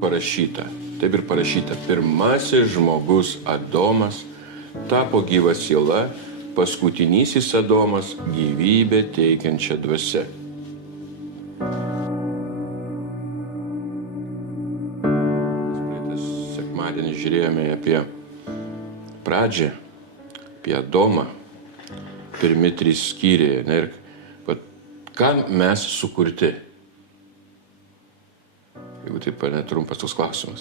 parašyta, taip ir parašyta, pirmasis žmogus Adomas tapo gyva siela, paskutinysis Adomas gyvybę teikiančia dvasia. Praeitas sekmadienį žiūrėjome apie pradžią, apie Adomą, pirmi 3 skyriai. Ir kam mes sukurti? Jeigu taip trumpas toks klausimas.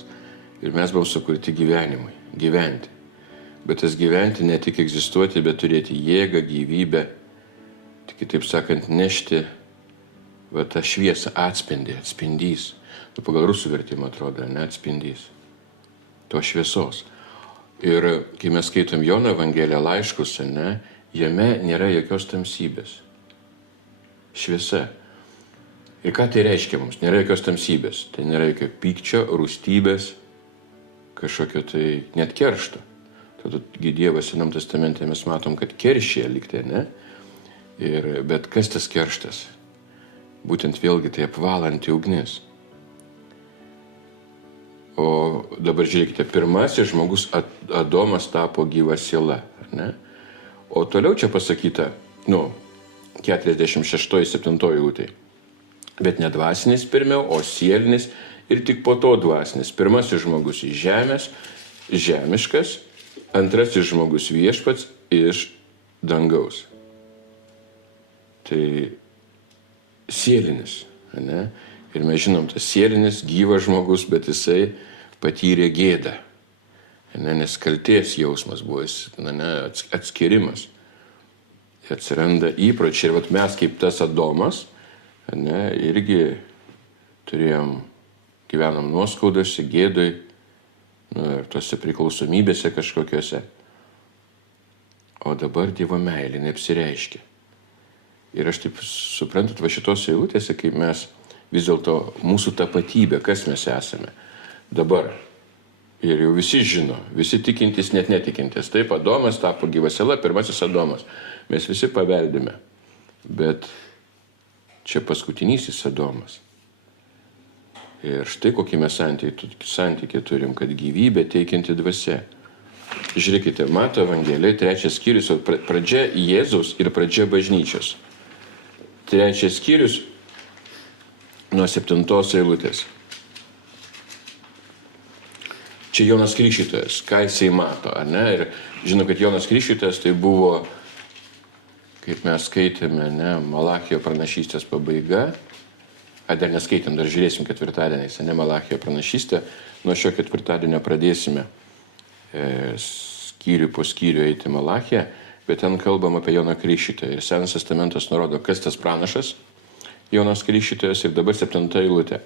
Ir mes buvom sukurti gyvenimui, gyventi. Bet tas gyventi ne tik egzistuoti, bet turėti jėgą, gyvybę, tik kitaip sakant, nešti tą šviesą, atspindys. Tu pagal rusų vertimą atrodo, ne atspindys. To šviesos. Ir kai mes skaitom Jono Evangeliją laiškus, jame nėra jokios tamsybės. Šviesa. Ir ką tai reiškia mums? Nėra jokios tamsybės. Tai nėra jokio pykčio, rūstybės, kažkokio tai net keršto. Tada Dievas Senam testamente mes matom, kad keršė liktai, ne? Bet kas tas kerštas? Būtent vėlgi tai apvalanti ugnis. O dabar žiūrėkite, pirmasis žmogus Adomas tapo gyva siela, ar ne? O toliau čia pasakyta, 46-7 eilutė. Bet ne dvasinis pirmiau, o sielinis ir tik po to dvasinis. Pirmasis žmogus iš žemės, žemiškas, antrasis žmogus viešpats iš dangaus. Tai sielinis, ne? Ir mes žinom, tas sielinis gyvas žmogus, bet jisai patyrė gėdą. Nes kaltės jausmas buvo, atskirimas. Atsiranda įpročiai. Ir mes kaip tas Adomas, irgi gyvenom nuoskaudose, gėdoj, ir tose priklausomybėse kažkokiose. O dabar Dievo meilė neapsireiškia. Ir aš taip suprantat, šitos eilutėse, kaip mes vis dėlto mūsų tapatybė, kas mes esame. Dabar. Ir jau visi žino, visi tikintys, net netikintis. Taip, Adomas tapo gyva siela, pirmasis Adomas. Mes visi paveldime. Bet čia paskutinysis Adomas. Ir štai kokį mes santykį turim, kad gyvybė teikianti dvasia. Žiūrėkite, Mato Evangelijai, 3 skyrius, pradžia Jėzaus ir pradžia bažnyčios. 3 skyrius nuo 7 eilutės. Čia Jonas Krikštytojas, ką jisai mato, ar ne? Ir žinau, kad Jonas Krikštytojas tai buvo, kaip mes skaitėme, Malachijo pranašystės pabaiga. Dar neskaitėm, dar žiūrėsim ketvirtadieniais, Malachijo pranašystę. Nuo šio ketvirtadienio pradėsime skyrių po skyrių eiti Malachiją, bet ten kalbam apie Joną Krikštytoją. Ir Senas testamentas nurodo, kas tas pranašas, Jonas Krikštytojas, ir dabar 7 eilutė.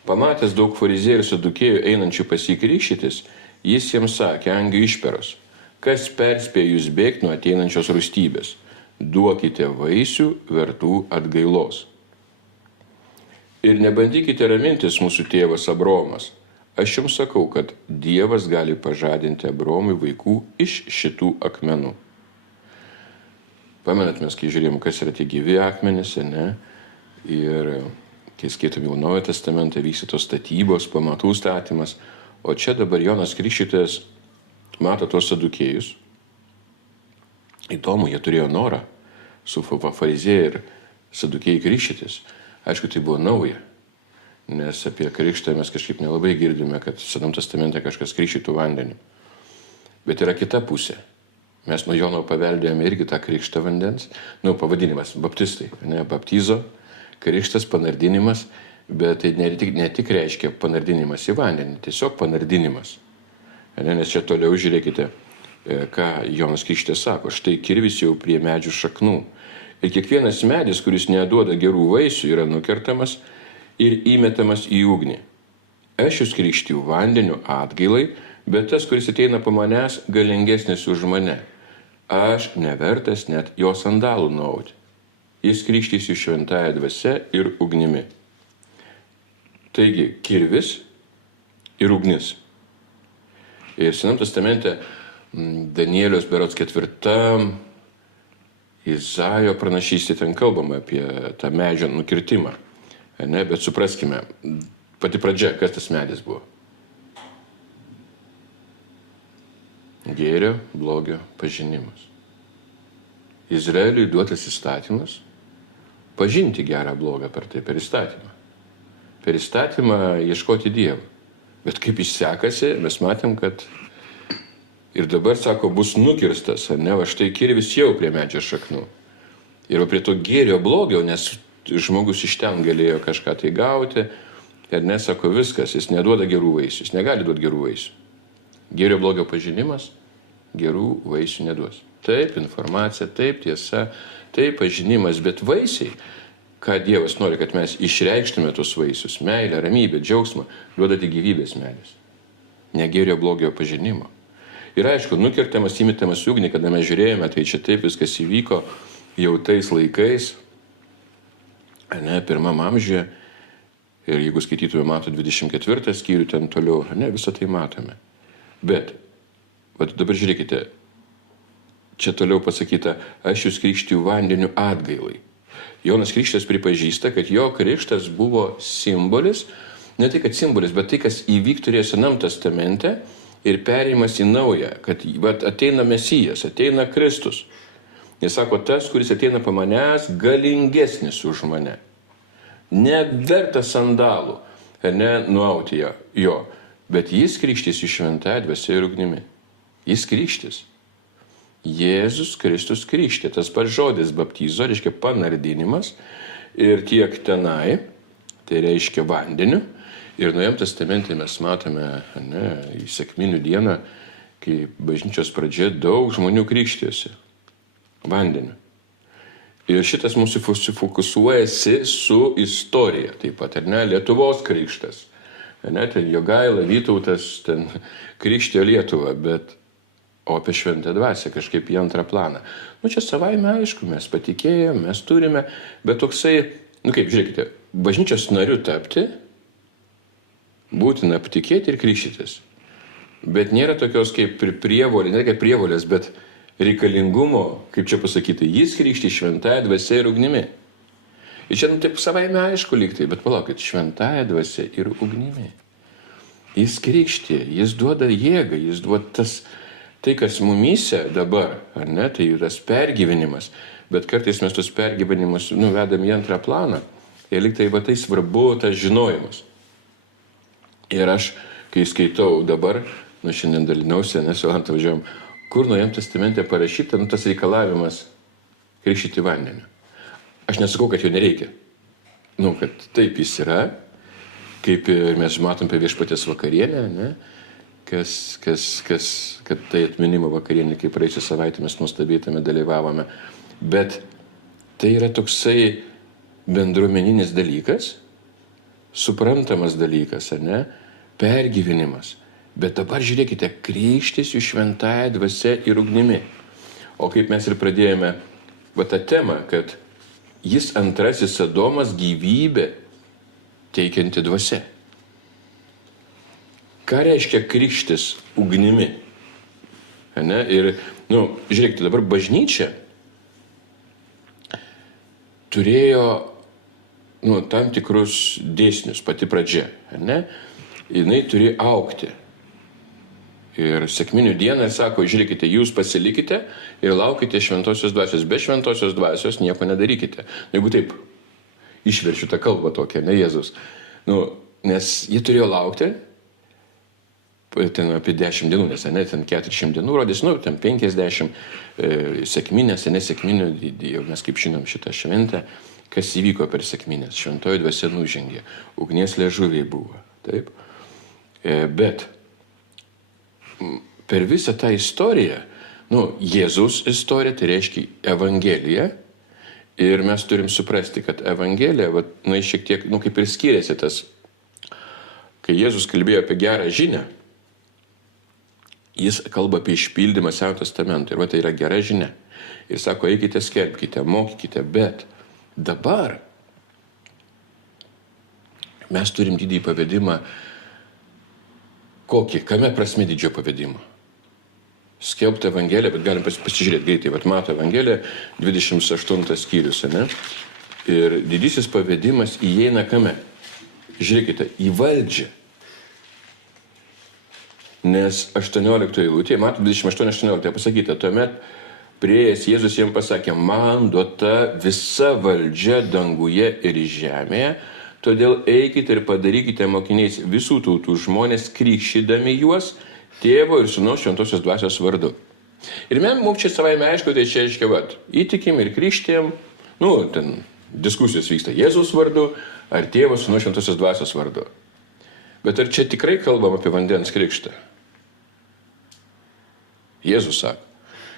Pamatęs daug fariziejų ir sadukėjų einančių pas jį krikštytis, jis jiems sakė, angių išperos, kas perspėja jūs bėgti nuo ateinančios rūstybės, duokite vaisių vertų atgailos. Ir nebandykite ramintis mūsų tėvas Abraomas. Aš jums sakau, kad Dievas gali pažadinti Abraomui vaikų iš šitų akmenų. Pamenat mes, kai žiūrėjom, kas yra tie gyvi akmenys, ne? Ir kai skaitom jau Naują testamentą, vyksta tos statybos, pamatų statymas. O čia dabar Jonas Krikštytojas mato tos sadukėjus. Įdomu, jie turėjo norą su fariziejai ir sadukėjai krikštytis. Aišku, tai buvo nauja, nes apie krikštą mes kažkaip nelabai girdime, kad Senam testamente kažkas krikštytų vandenį. Bet yra kita pusė. Mes nuo Jono paveldėjome irgi tą krikštą vandens. Pavadinimas, baptistai, baptizo, krikštas, panardinimas, bet tai ne tik reiškia panardinimas į vandenį, tiesiog panardinimas. Nes čia toliau žiūrėkite, ką Jonas Krikštytojas sako. Štai kirvis jau prie medžių šaknų. Ir kiekvienas medis, kuris neduoda gerų vaisių, yra nukertamas ir įmetamas į ugnį. Aš jūs krikštiju vandeniu atgailai, bet tas, kuris ateina po manęs, galingesnis už mane. Aš nevertas net jo sandalų nuauti. Jis krikštys jūs šventąja dvasia ir ugnimi. Taigi, kirvis ir ugnis. Ir Senam testamente Danieliaus berods 4 Izaijo pranašystė ten kalbama apie tą medžio nukirtimą. Bet supraskime, pati pradžia, kas tas medis buvo. Gėrio, blogio pažinimas. Izraeliui duotas įstatymas pažinti gerą, blogą per įstatymą. Per įstatymą ieškoti Dievo. Bet kaip jis sekasi, mes matėm, kad ir dabar, sako, bus nukirstas, ar ne, va štai kirvis jau prie medžio šaknų. Ir prie to gėrio blogio, nes žmogus iš ten galėjo kažką tai gauti, ir nesako viskas, jis neduoda gerų vaisių, jis negali duoti gerų vaisių. Gėrio blogio pažinimas gerų vaisių neduos. Taip, informacija, taip, tiesa, taip, pažinimas, bet vaisiai, ką Dievas nori, kad mes išreikštume tos vaisius, meilę, ramybę, džiaugsmą, duoda tik gyvybės medis. Ne gėrio blogio pažinimo. Ir aišku, nukirtamas, įmetamas į ugnį, kada mes žiūrėjome, tai čia taip viskas įvyko jau tais laikais, ne, 1 amžiuje, ir jeigu skaitytume Mato 24 skyrių ten toliau, ne, visą tai matome. Bet, dabar žiūrėkite, čia toliau pasakyta, aš jūs krikštiju vandeniu atgailai. Jonas Krikštytojas pripažįsta, kad jo krikštas buvo simbolis, ne tai kad simbolis, bet tai, kas turėjo Senam testamente ir perėjimas į naują, kad ateina Mesijas, ateina Kristus. Jis sako, tas, kuris ateina po manęs, galingesnis už mane. Nevertas sandalų, ne nuauti jo, bet jis krikštys iš šventąja dvasia ir ugnimi. Jis krikštys. Jėzus Kristus krikštė. Tas pats žodis baptizo reiškia panardinimas ir tiek tenai, tai reiškia vandeniu. Ir Naujam testamente mes matome, ne, į sekminių dieną, kai bažnyčios pradžia daug žmonių krikštėsi vandeniu. Ir šitas mūsų fokusuojasi su istorija, taip pat, ar ne, Lietuvos krikštas. Ne, ten Jogaila, Vytautas, ten krikštė Lietuvą, bet o apie šventą dvasią kažkaip į antrą planą. Čia savaime aišku, mes patikėjome, mes turime, bet toksai, kaip žiūrėkite, bažnyčios nariu tapti, būtina patikėti ir krikštytis. Bet nėra tokios kaip prievolė, ne kaip prievolės, bet reikalingumo, kaip čia pasakyti, jis krikštys šventąja dvasia ir ugnimi. Ir čia taip savaime aišku lygtai, bet palaukit, šventąja dvasia ir ugnimi. Jis krikštė, jis duoda jėgą, jis duoda tai, kas mumyse dabar, ar ne, tai tas pergyvenimas, bet kartais mes tos pergyvenimus vedam į antrą planą. Ir lyg tai svarbu tas žinojimas. Ir aš, kai skaitau dabar, šiandien dalinausi, nes jau atvažiavom, kur Naujam testamente parašyta, tas reikalavimas krikštyti vandeniu. Aš nesakau, kad jo nereikia. Kad taip jis yra, kaip ir mes matom apie viešpaties vakarienę, ne? Kad tai atminimo vakarienė, kaip praėjusią savaitę mes nuostabiai tame dalyvavome. Bet tai yra toksai bendruomeninis dalykas, suprantamas dalykas, ne? Pergyvenimas. Bet dabar žiūrėkite, krikštysiu šventąja dvasia ir ugnimi. O kaip mes ir pradėjome tą temą, kad jis antrasis Adomas gyvybę teikianti dvasia. Ką reiškia krikštis ugnimi? Ne? Ir, žiūrėkite, dabar bažnyčia turėjo tam tikrus dėsnius, pati pradžia. Ne? Jinai turi augti. Ir sekminių dieną sako, žiūrėkite, jūs pasilikite ir laukite šventosios dvasios. Be šventosios dvasios nieko nedarykite. Jeigu taip išverčiu tą kalbą tokią, ne Jėzus. Nes jie turėjo laukti, ten apie 10 dienų, nes ne, ten 400 dienų rodys, ten 50 sekminės, nesekminių, mes kaip žinom šitą šventę, kas įvyko per sekminės. Šventoji dvasia nužengė, ugnies liežuviai buvo. Taip? Bet per visą tą istoriją, Jėzaus istorija, tai reiškia Evangelija, ir mes turim suprasti, kad Evangelija, šiek tiek, kaip ir skiriasi tas, kai Jėzus kalbėjo apie gerą žinią, jis kalba apie išpildymą Senojo testamento, ir tai yra gera žinia. Ir sako, eikite, skelbkite, mokykite, bet dabar mes turim didįjį pavedimą. Kokį? Kame prasme didžio pavedimo? Skelbti Evangeliją, bet galim pasižiūrėti greitai. Mato Evangelija, 28 skyrius, ne? Ir didysis pavedimas įeina kame? Žiūrėkite, į valdžią. Nes 18 eilutė, matot, 28-18 pasakyta, tuomet prieėjęs Jėzus jiems pasakė, man duota visa valdžia danguje ir žemėje, todėl eikite ir padarykite mokiniais visų tautų žmonės, krikštydami juos Tėvo ir Sūnaus Šventosios Dvasios vardu. Ir mums čia savaime aišku, tai čia reiškia, įtikim ir krikštėjam, ten diskusijos vyksta Jėzaus vardu, ar Tėvo Sūnaus Šventosios Dvasios vardu. Bet ar čia tikrai kalbam apie vandens krikštą? Jėzus sako.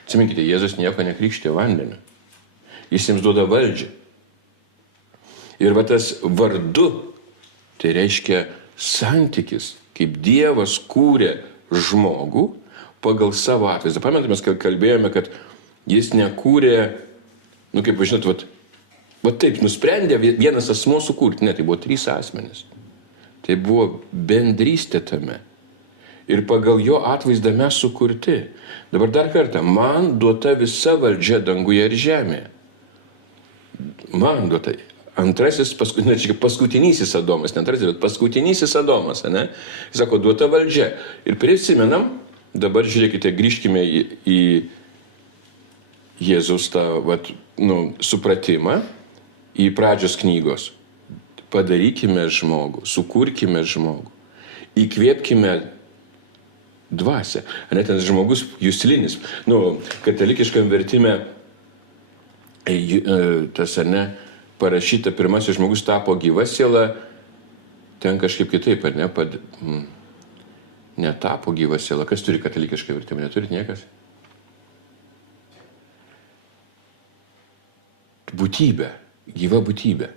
Atsiminkite, Jėzus nieko nekrikštė vandeniu. Jis jiems duoda valdžią. Ir tas vardu, tai reiškia santykis, kaip Dievas kūrė žmogų pagal savo atvaizdą. Pamenate, mes kalbėjome, kad jis nekūrė, kaip žinot, taip nusprendė vienas asmuo sukurti. Ne, tai buvo 3 asmenys. Tai buvo bendrystė tame. Ir pagal jo atvaizdą mes sukurti. Dabar dar kartą, man duota visa valdžia danguje ir žemėje. Man duota. Paskutinysis Adomas, ne antrasis, bet paskutinysis Adomas, ne? Jis sako, duota valdžia. Ir prisimenam, dabar žiūrėkite, grįžkime į Jėzaus tą supratimą, į pradžios knygos. Padarykime žmogų, sukurkime žmogų, įkvėpkime dvasią. Ten žmogus juslinis. Katalikiškam vertime tas, parašyta, pirmasis žmogus tapo gyva siela, ten kažkaip kitaip, netapo gyva siela. Kas turi katalikišką vertimą? Neturit niekas? Būtybė, gyva būtybė.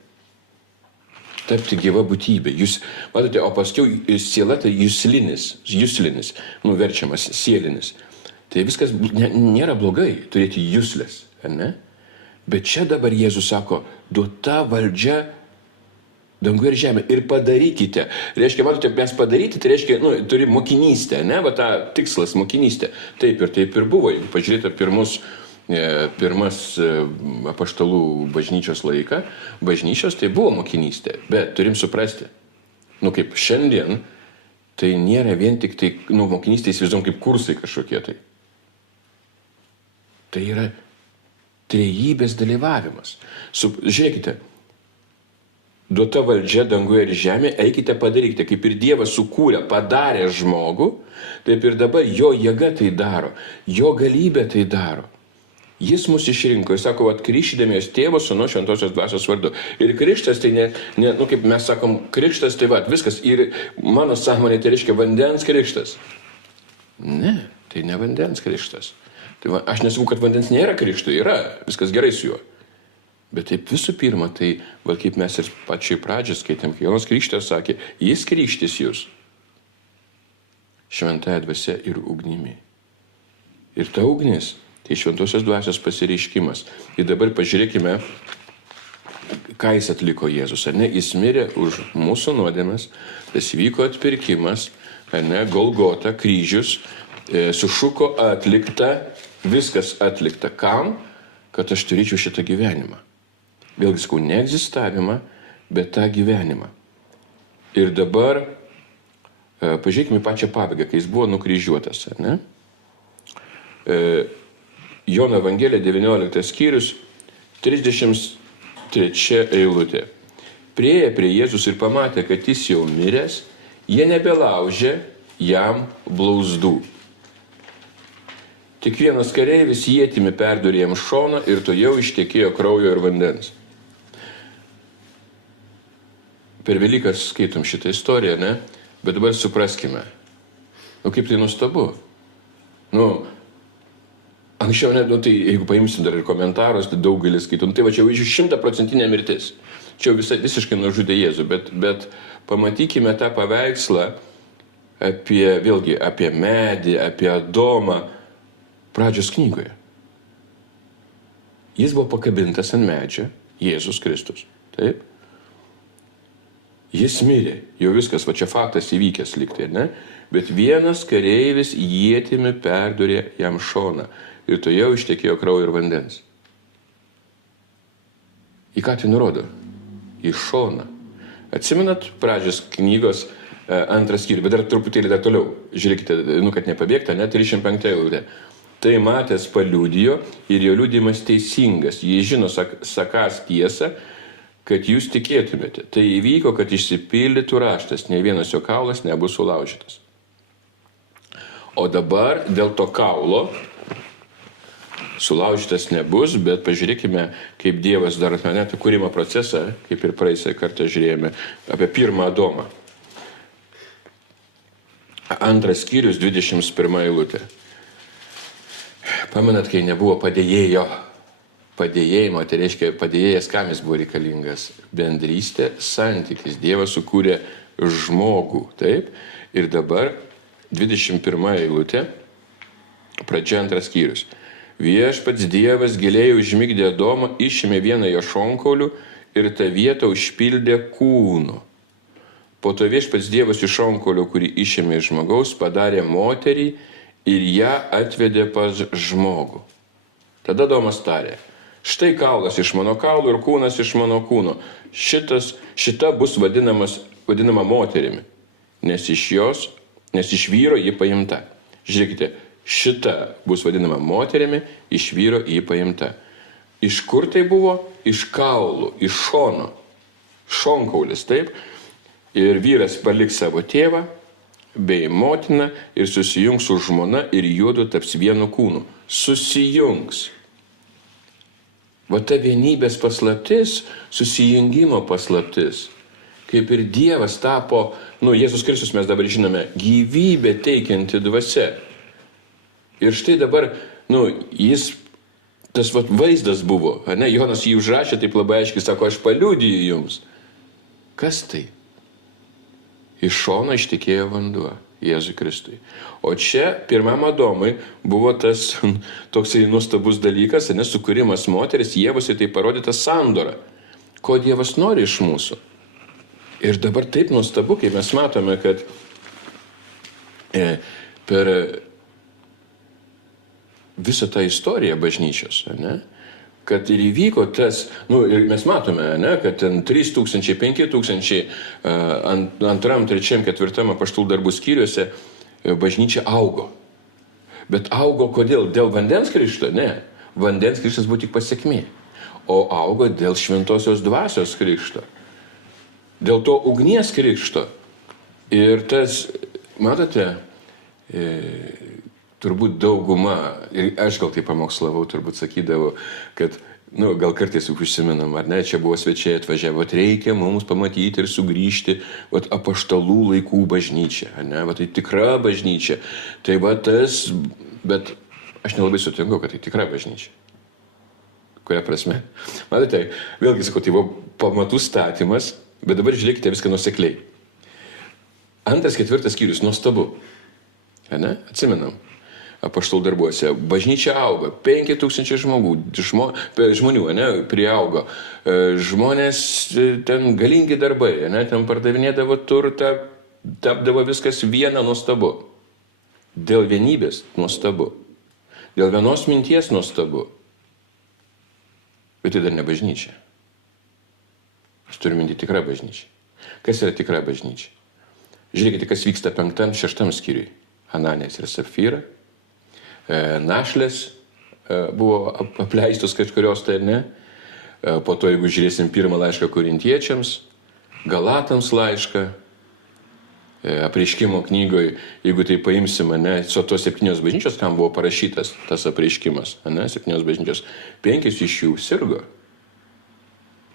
Tapti gyva būtybė. Jūs, matote, o paskiau siela tai juslinis, verčiamas, sielinis. Tai viskas nėra blogai turėti juslės, ne? Bet čia dabar Jėzus sako, duota valdžia danguje ir žemėje ir padarykite. Reiškia, matote, mes padaryti, tai reiškia, turi mokinystę, ne? Ta tikslas mokinystė. Taip ir buvo. Jeigu pažiūrėtų pirmas apaštalų bažnyčios laiką, bažnyčios tai buvo mokinystė. Bet turim suprasti, kaip šiandien, tai nėra vien tik tai, mokinystė įsivaizduojam kaip kursai kažkokie tai. Tai yra trejybės dalyvavimas. Žiūrėkite, duota valdžia danguje ir žemėje, eikite padarykite, kaip ir Dievas sukūrė, padarė žmogų, taip ir dabar jo jėga tai daro, jo galybė tai daro. Jis mus išrinko, jis sako, krikštydamiesi Tėvo Sūnaus Šventosios Dvasios vardu. Ir krikštas tai kaip mes sakom, krikštas tai viskas, ir mano sąmonė tai reiškia vandens krikštas. Ne, tai ne vandens krikštas. Tai aš nesakau, kad vandens nėra krikšto, yra, viskas gerai su juo. Bet taip visų pirma, tai kaip mes ir pačiai pradžiai skaitėm, kai Jonas Krikštytojas sakė, jis krikštys jūs šventąja dvasia ir ugnimi. Ir ta ugnis, tai šventosios dvasios pasireiškimas. Ir dabar pažiūrėkime, ką jis atliko Jėzus. Jis mirė už mūsų nuodėmes, tas vyko atpirkimas, Golgota, kryžius, sušuko atlikta, viskas atlikta. Kam? Kad aš turėčiau šitą gyvenimą. Vėlgi sakau, ne egzistavimą, bet tą gyvenimą. Ir dabar pažiūrėkime pačią pabaigą, kai jis buvo nukryžiuotas. Jono Evangelija 19 skyrius, 33 eilutė. Priėjo prie Jėzus ir pamatė, kad jis jau miręs, jie nebelaužė jam blauzdų. Tik vienas kareivis ietimi perdūrė jam šoną ir to jau ištekėjo kraujo ir vandens. Per Velykas skaitom šitą istoriją, ne? Bet dabar supraskime. Kaip tai nuostabu. Anksčiau, tai jeigu paimsim dar ir komentarus, tai daugelis skaitom. Tai čia jau 100% mirtis. Čia jau visiškai nužudė Jėzų. Bet pamatykime tą paveikslą apie medį, apie Adomą, pradžios knygoje. Jis buvo pakabintas ant medžio, Jėzus Kristus. Taip? Jis mirė. Jau viskas, čia faktas įvykęs liktai, ne? Bet vienas kareivis ietimi perdūrė jam šoną. Ir to jau ištekėjo kraujo ir vandens. Į ką tai nurodo? Į šoną. Atsimenat pradžios knygos Antras skyrius, bet dar truputėlį dar toliau. Žiūrėkite, kad nepabėgta, net 35 eilutė. Tai matęs paliudijo ir jo liudijimas teisingas. Jie žino sakąs tiesą, kad jūs tikėtumėte. Tai įvyko, kad išsipildytų raštas, ne vienas jo kaulas nebus sulaužytas. O dabar dėl to kaulo sulaužytas nebus, bet pažiūrėkime, kaip Dievas dar net kūrimo procesą, kaip ir praeisą kartą žiūrėjome apie pirmą Adomą. Antras skyrius, 21 eilutė. Pamenat, kai nebuvo padėjėjimo, tai reiškia padėjėjas, kam jis buvo reikalingas? Bendrystė, santykis. Dievas sukūrė žmogų, taip? Ir dabar 21 eilutė, pradžia antras skyrius. Viešpats Dievas giliai užmigdė Adomą, išėmė vieną jo šonkaulių ir tą vietą užpildė kūnu. Po to viešpats Dievas iš šonkaulio, kurį išėmė iš žmogaus, padarė moterį ir ją atvedė pas žmogų. Tada Adomas tarė, štai kaulas iš mano kaulo ir kūnas iš mano kūno. Šita bus vadinama moterimi, nes iš vyro ji paimta. Žiūrėkite, šita bus vadinama moterimi, iš vyro ji paimta. Iš kur tai buvo? Iš kaulų, iš šono. Šonkaulis, taip? Ir vyras paliks savo tėvą bei motiną ir susijungs su žmona ir juodu taps vienu kūnu. Susijungs. Va ta vienybės paslaptis, susijungimo paslaptis. Kaip ir Dievas tapo, Jėzus Kristus mes dabar žinome, gyvybę teikianti dvasia. Ir štai dabar, tas vaizdas buvo, Jonas jį užrašė taip labai aiškiai, sako, aš paliudiju jums. Kas tai? Iš šono ištekėjo vanduo Jėzui Kristui. O čia pirmam Adomui buvo tas toksai nuostabus dalykas, sukūrimas moteris, Ievos ir tai parodyta sandora. Ko Dievas nori iš mūsų? Ir dabar taip nuostabu, kai mes matome, kad per visą tą istoriją bažnyčios, kad ir įvyko tas, ir mes matome, kad ten 3000, 5000 antram, trečiam, ketvirtam apaštalų darbų skyriuose bažnyčia augo. Bet augo kodėl? Dėl vandens krikšto? Ne. Vandens krikštas buvo tik pasekmė. O augo dėl šventosios dvasios krikšto. Dėl to ugnies krikšto. Ir tas, matote, turbūt dauguma, ir aš gal tai pamokslavau, turbūt sakydavau, kad, gal kartais užsiminam, ar ne, čia buvo svečiai atvažiavo, reikia mums pamatyti ir sugrįžti apaštalų laikų bažnyčią, tai tikra bažnyčia. Tai bet aš nelabai sutinku, kad tai tikra bažnyčia. Kuria prasme? Matote, vėlgi sakau, tai buvo pamatų statymas, bet dabar žiūrėkite viską nuosekliai. Antras, ketvirtas skyrius, nuostabu. Atsimenam. Apaštalų darbuose. Bažnyčia auga, 5000 žmonių, priaugo. Žmonės ten galingi darbai, ten pardavinėdavo turtą, tapdavo viskas viena, nuostabu. Dėl vienybės nuostabu. Dėl vienos minties nuostabu. Bet tai dar ne bažnyčia. Aš turiu minti tikrą bažnyčią. Kas yra tikra bažnyčia? Žiūrėkite, kas vyksta 5-6 skyriui. Ananijas ir Safyra. Našlės buvo apleistos kažkurios, tai ne. Po to, jeigu žiūrėsim pirmą laišką korintiečiams, Galatams laišką, apreiškimo knygoje, jeigu tai paimsim, su tos 7 bažnyčios, kam buvo parašytas tas apreiškimas, 7 bažnyčios, 5 iš jų sirgo.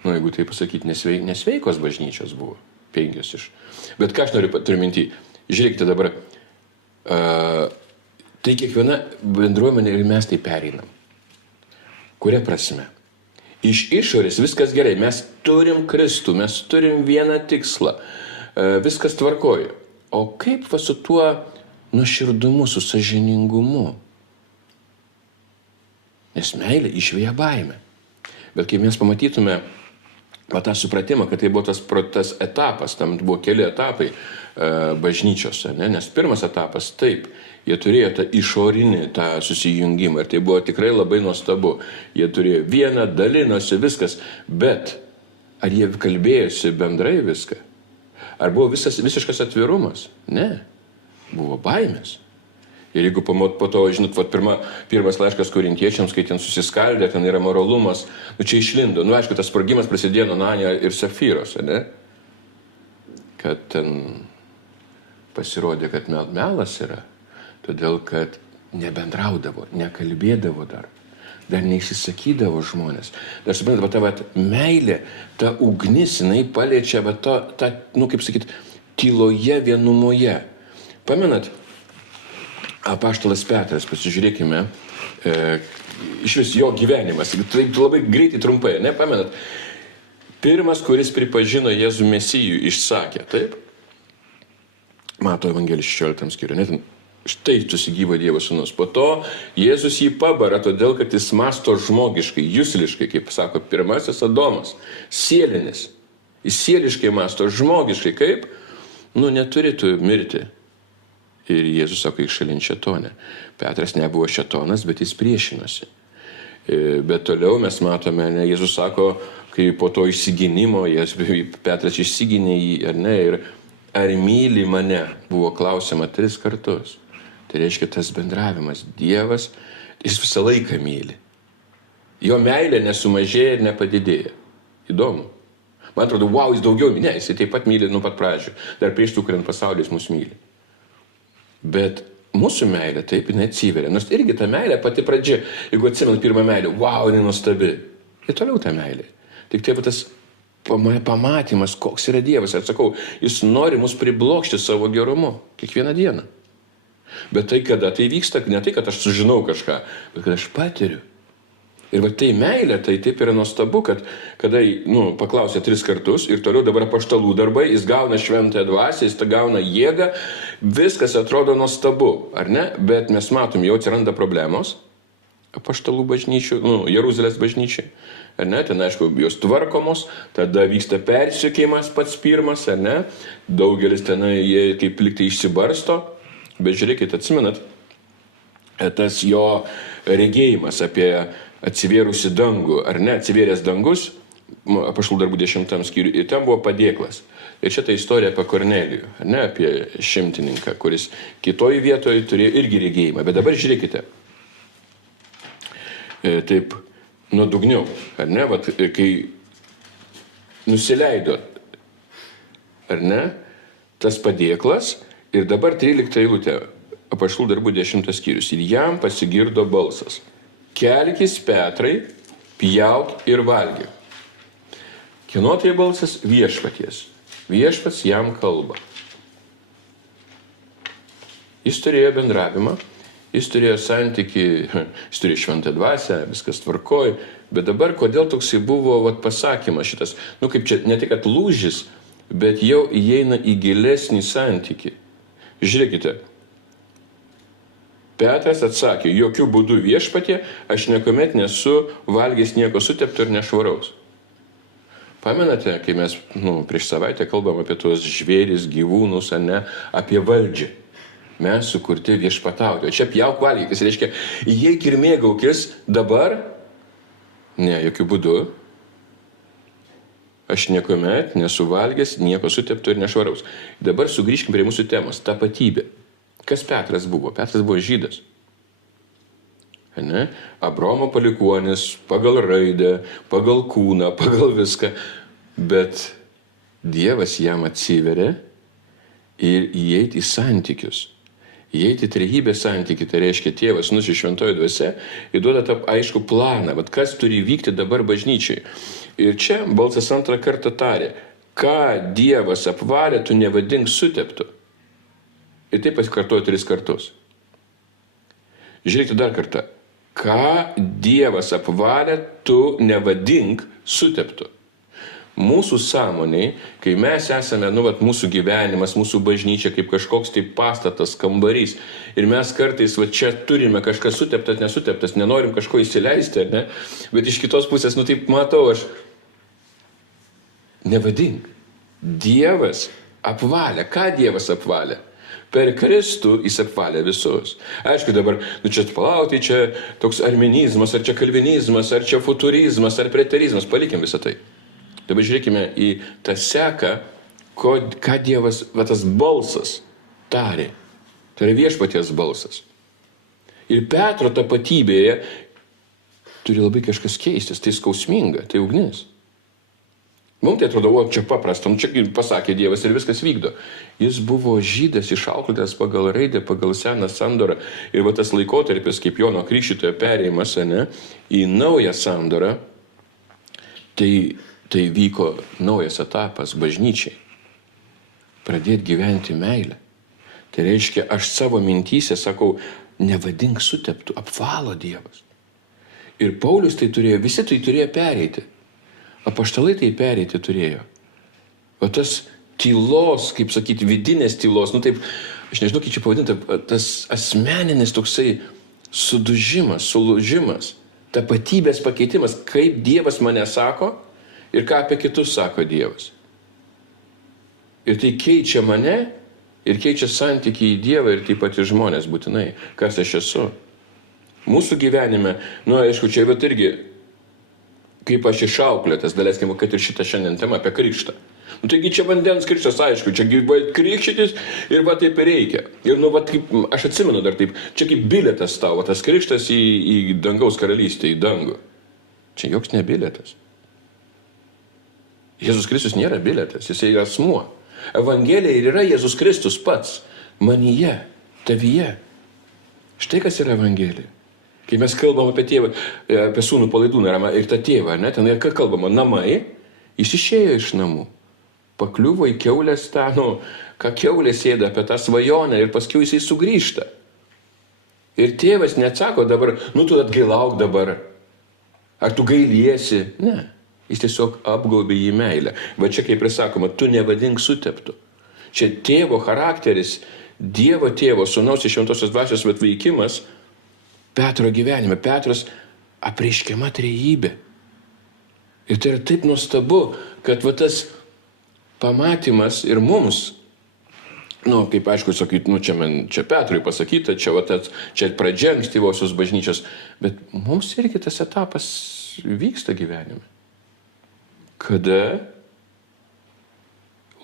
Jeigu tai pasakyti, nesveikos bažnyčios buvo, 5 iš. Bet ką aš turiu minty, žiūrėkite dabar, tai kiekviena bendruomenė ir mes tai pereinam. Kuria prasme? Iš išorės viskas gerai, mes turim Kristų, mes turim vieną tikslą, viskas tvarkoja. O kaip su tuo nuoširdumu, su sąžiningumu? Nes meilė išveja baimę. Bet kai mes pamatytume tą supratimą, kad tai buvo tas etapas, tam buvo keli etapai bažnyčiose, nes pirmas etapas taip, jie turėjo tą išorinį tą susijungimą ir tai buvo tikrai labai nuostabu. Jie turėjo vieną, dalinosi viskas, bet ar jie kalbėjosi bendrai viską? Ar buvo visiškas atvirumas? Ne. Buvo baimės. Ir jeigu po to, žinot, pirmas laiškas korintiečiams, kai ten susiskaldė, ten yra moralumas, čia išlindo. Aišku, tas sprogimas prasidėjo nuo Ananio ir Safyros, ne? Kad ten pasirodė, kad melas yra, todėl kad nebendraudavo, nekalbėdavo dar neišsisakydavo žmonės. Dar suprantate, meilė, ta ugnis, jinai paliečia kaip sakyt, tyloje vienumoje. Pamenat, apaštalas Petras, pasižiūrėkime, iš vis jo gyvenimas, taip labai greitai trumpai, ne, pamenat, pirmas, kuris pripažino Jėzų Mesijų, išsakė, taip? Mato Evangelijos 16 skyriuje, net štai susigyvo Dievo sūnus. Po to Jėzus jį pabara, todėl, kad jis mąsto žmogiškai, jusliškai, kaip sako pirmasis Adomas, sielinis. Jis sieliškai mąsto, žmogiškai, kaip? Neturėtų mirti. Ir Jėzus sako, iššalink šėtonę. Petras nebuvo šėtonas, bet jis priešinosi. Bet toliau mes matome, Jėzus sako, kai po to išsigynimo, Petras išsigynė jį, ar ne, ir ar myli mane, buvo klausima 3 kartus. Tai reiškia tas bendravimas. Dievas, jis visą laiką myli. Jo meilė nesumažėja ir nepadidėja. Įdomu. Man atrodo, jis daugiau myli. Ne, jis taip pat myli nuo pat pradžių. Dar prieš sukuriant pasaulį jis mus myli. Bet mūsų meilė taip, jinai atsiveria. Nors irgi ta meilė pati pradžia. Jeigu atsimenu pirmą meilę, jinai nuostabi. Ir toliau ta meilė. Tik taip tas pamatymas, koks yra Dievas. Ir sakau, jis nori mus priblokšti savo gerumu. Kiekvieną dieną. Bet tai kada tai vyksta, ne tai, kad aš sužinau kažką, bet kad aš patiriu. Ir tai meilė, tai taip yra nuostabu, kad kada paklausė 3 kartus ir toliau dabar apaštalų darbai, jis gauna šventąją dvasią, jis gauna jėgą, viskas atrodo nuostabu, ar ne? Bet mes matom, jau atsiranda problemos apaštalų bažnyčių, Jeruzalės bažnyčiai, ar ne? Ten, aišku, jos tvarkomos, tada vyksta persekiojimas pats pirmas, ar ne? Daugelis ten jie kaip liktai išsibarsto, bet žiūrėkit, atsimenat, tas jo regėjimas apie atsivėrusi dangų, ar ne, atsivėręs dangus, apaštalų darbų 10 skyriui, ir ten buvo padėklas. Ir čia ta istorija apie Kornelijų, ar ne, apie šimtininką, kuris kitoje vietoje turėjo irgi regėjimą. Bet dabar žiūrėkite, taip nuodugniau, ar ne, kai nusileido, ar ne, tas padėklas, ir dabar 13 eilutė, apaštalų darbų 10 skyrius, ir jam pasigirdo balsas. Kelkis, Petrai, pjauk ir valgyk. Kieno tai balsas? Viešpaties. Viešpats jam kalba. Jis turėjo bendravimą, jis turėjo santykį, jis turėjo šventą dvasią, viskas tvarkoj, bet dabar kodėl toksai buvo pasakymas šitas, kaip čia ne tik lūžis, bet jau įeina į gilesnį santykį. Žiūrėkite, Petras atsakė, jokių būdų viešpatie, aš niekuomet nesu valgęs nieko sutepto ir nešvaraus. Pamenate, kai mes prieš savaitę kalbam apie tuos žvėris, gyvūnus, apie valdžią. Mes sukurti viešpatauti. O čia pjauk valgyk, tai reiškia, įeik ir mėgaukis dabar, ne, jokių būdų, aš niekuomet nesu valgęs nieko sutepto ir nešvaraus. Dabar sugrįžkim prie mūsų temos, tapatybė. Kas Petras buvo? Petras buvo žydas. Ne? Abraomo palikuonis, pagal raidę, pagal kūną, pagal viską. Bet Dievas jam atsiveria ir įeiti į santykius. Įeiti į trejybės santykį, tai reiškia Tėvas šventoji dvasia ir duoda tą aišku planą, bet kas turi vykti dabar bažnyčiai. Ir čia balsas 2 kartą tarė, ką Dievas apvarė, tu nevadink suteptu. Ir taip pasikartojo 3 kartus. Žiūrėkite dar kartą. Ką Dievas apvarė, tu nevadink suteptu. Mūsų sąmoniai, kai mes esame, mūsų gyvenimas, mūsų bažnyčia kaip kažkoks tai pastatas, kambarys, ir mes kartais čia turime kažkas suteptas, nesuteptas, nenorim kažko įsileisti, ar ne? Bet iš kitos pusės, taip matau, aš nevadink. Dievas apvalė. Ką Dievas apvalė? Per Kristų jis apvalė visus. Aišku, dabar, čia palauti, čia toks armenizmas, ar čia kalvinizmas, ar čia futurizmas, ar preterizmas, palikim visą tai. Dabar žiūrėkime į tą seką, ką Dievas, va tas balsas tarė. Tai yra viešpaties balsas. Ir Petro tapatybėje turi labai kažkas keistis, tai skausminga, tai ugnis. Mums tai atrodo, čia paprasta, čia pasakė Dievas ir viskas vykdo. Jis buvo žydas išauklėtas pagal raidę, pagal seną sandorą. Ir va tas laikotarpis, kaip Jono Krikštytojo perėjimas, į naują sandorą, tai vyko naujas etapas bažnyčiai. Pradėti gyventi meilę. Tai reiškia, aš savo mintyse sakau, nevadink suteptų, apvalo Dievas. Ir Paulius tai turėjo, visi tai turėjo pereiti. Apaštalai tai pereiti turėjo. O tas tylos, kaip sakyti, vidinės tylos, taip, aš nežinau, kaip čia pavadinti, tas asmeninis toksai sudužimas, sulūžimas, tapatybės pakeitimas, kaip Dievas mane sako ir ką apie kitus sako Dievas. Ir tai keičia mane ir keičia santykį į Dievą ir taip pat į žmonės būtinai, kas aš esu. Mūsų gyvenime, aišku, čia bet irgi, kaip aš išauklėtas, daleiskim, kad ir šitą šiandien temą apie krikštą. Taigi čia vandens krikštas, aišku, čia krikštytis ir va taip ir reikia. Ir kaip, aš atsimenu dar taip, čia kaip bilietas tavo, tas krikštas į dangaus karalystę, į dangų. Čia joks ne bilietas. Jėzus Kristus nėra bilietas, jis yra asmuo. Evangelija ir yra Jėzus Kristus pats, manyje, tavyje. Štai kas yra Evangelija. Kai mes kalbam apie tėvą, apie sūnų palaidūną ir tą tėvą, ten ir ką kalbama, namai, jis išėjo iš namų, pakliuvo į kiaulės ką kiaulė sėda apie tą svajonę ir paskui jisai sugrįžta. Ir tėvas neatsako dabar, tu atgailauk dabar, ar tu gailiesi, ne, jis tiesiog apgaubė jį meilę. Va čia kaip ir sakoma, tu nevadink suteptų. Čia tėvo charakteris, Dievo tėvo, sūnaus ir šventosios dvasios veikimas, Petro gyvenime, Petras apreiškiama trejybė. Ir tai yra taip nuostabu, kad va tas pamatymas ir mums, kaip aišku sakyt, čia Petrui pasakyta, čia pradžia ankstyvosios bažnyčios, bet mums irgi tas etapas vyksta gyvenime. Kada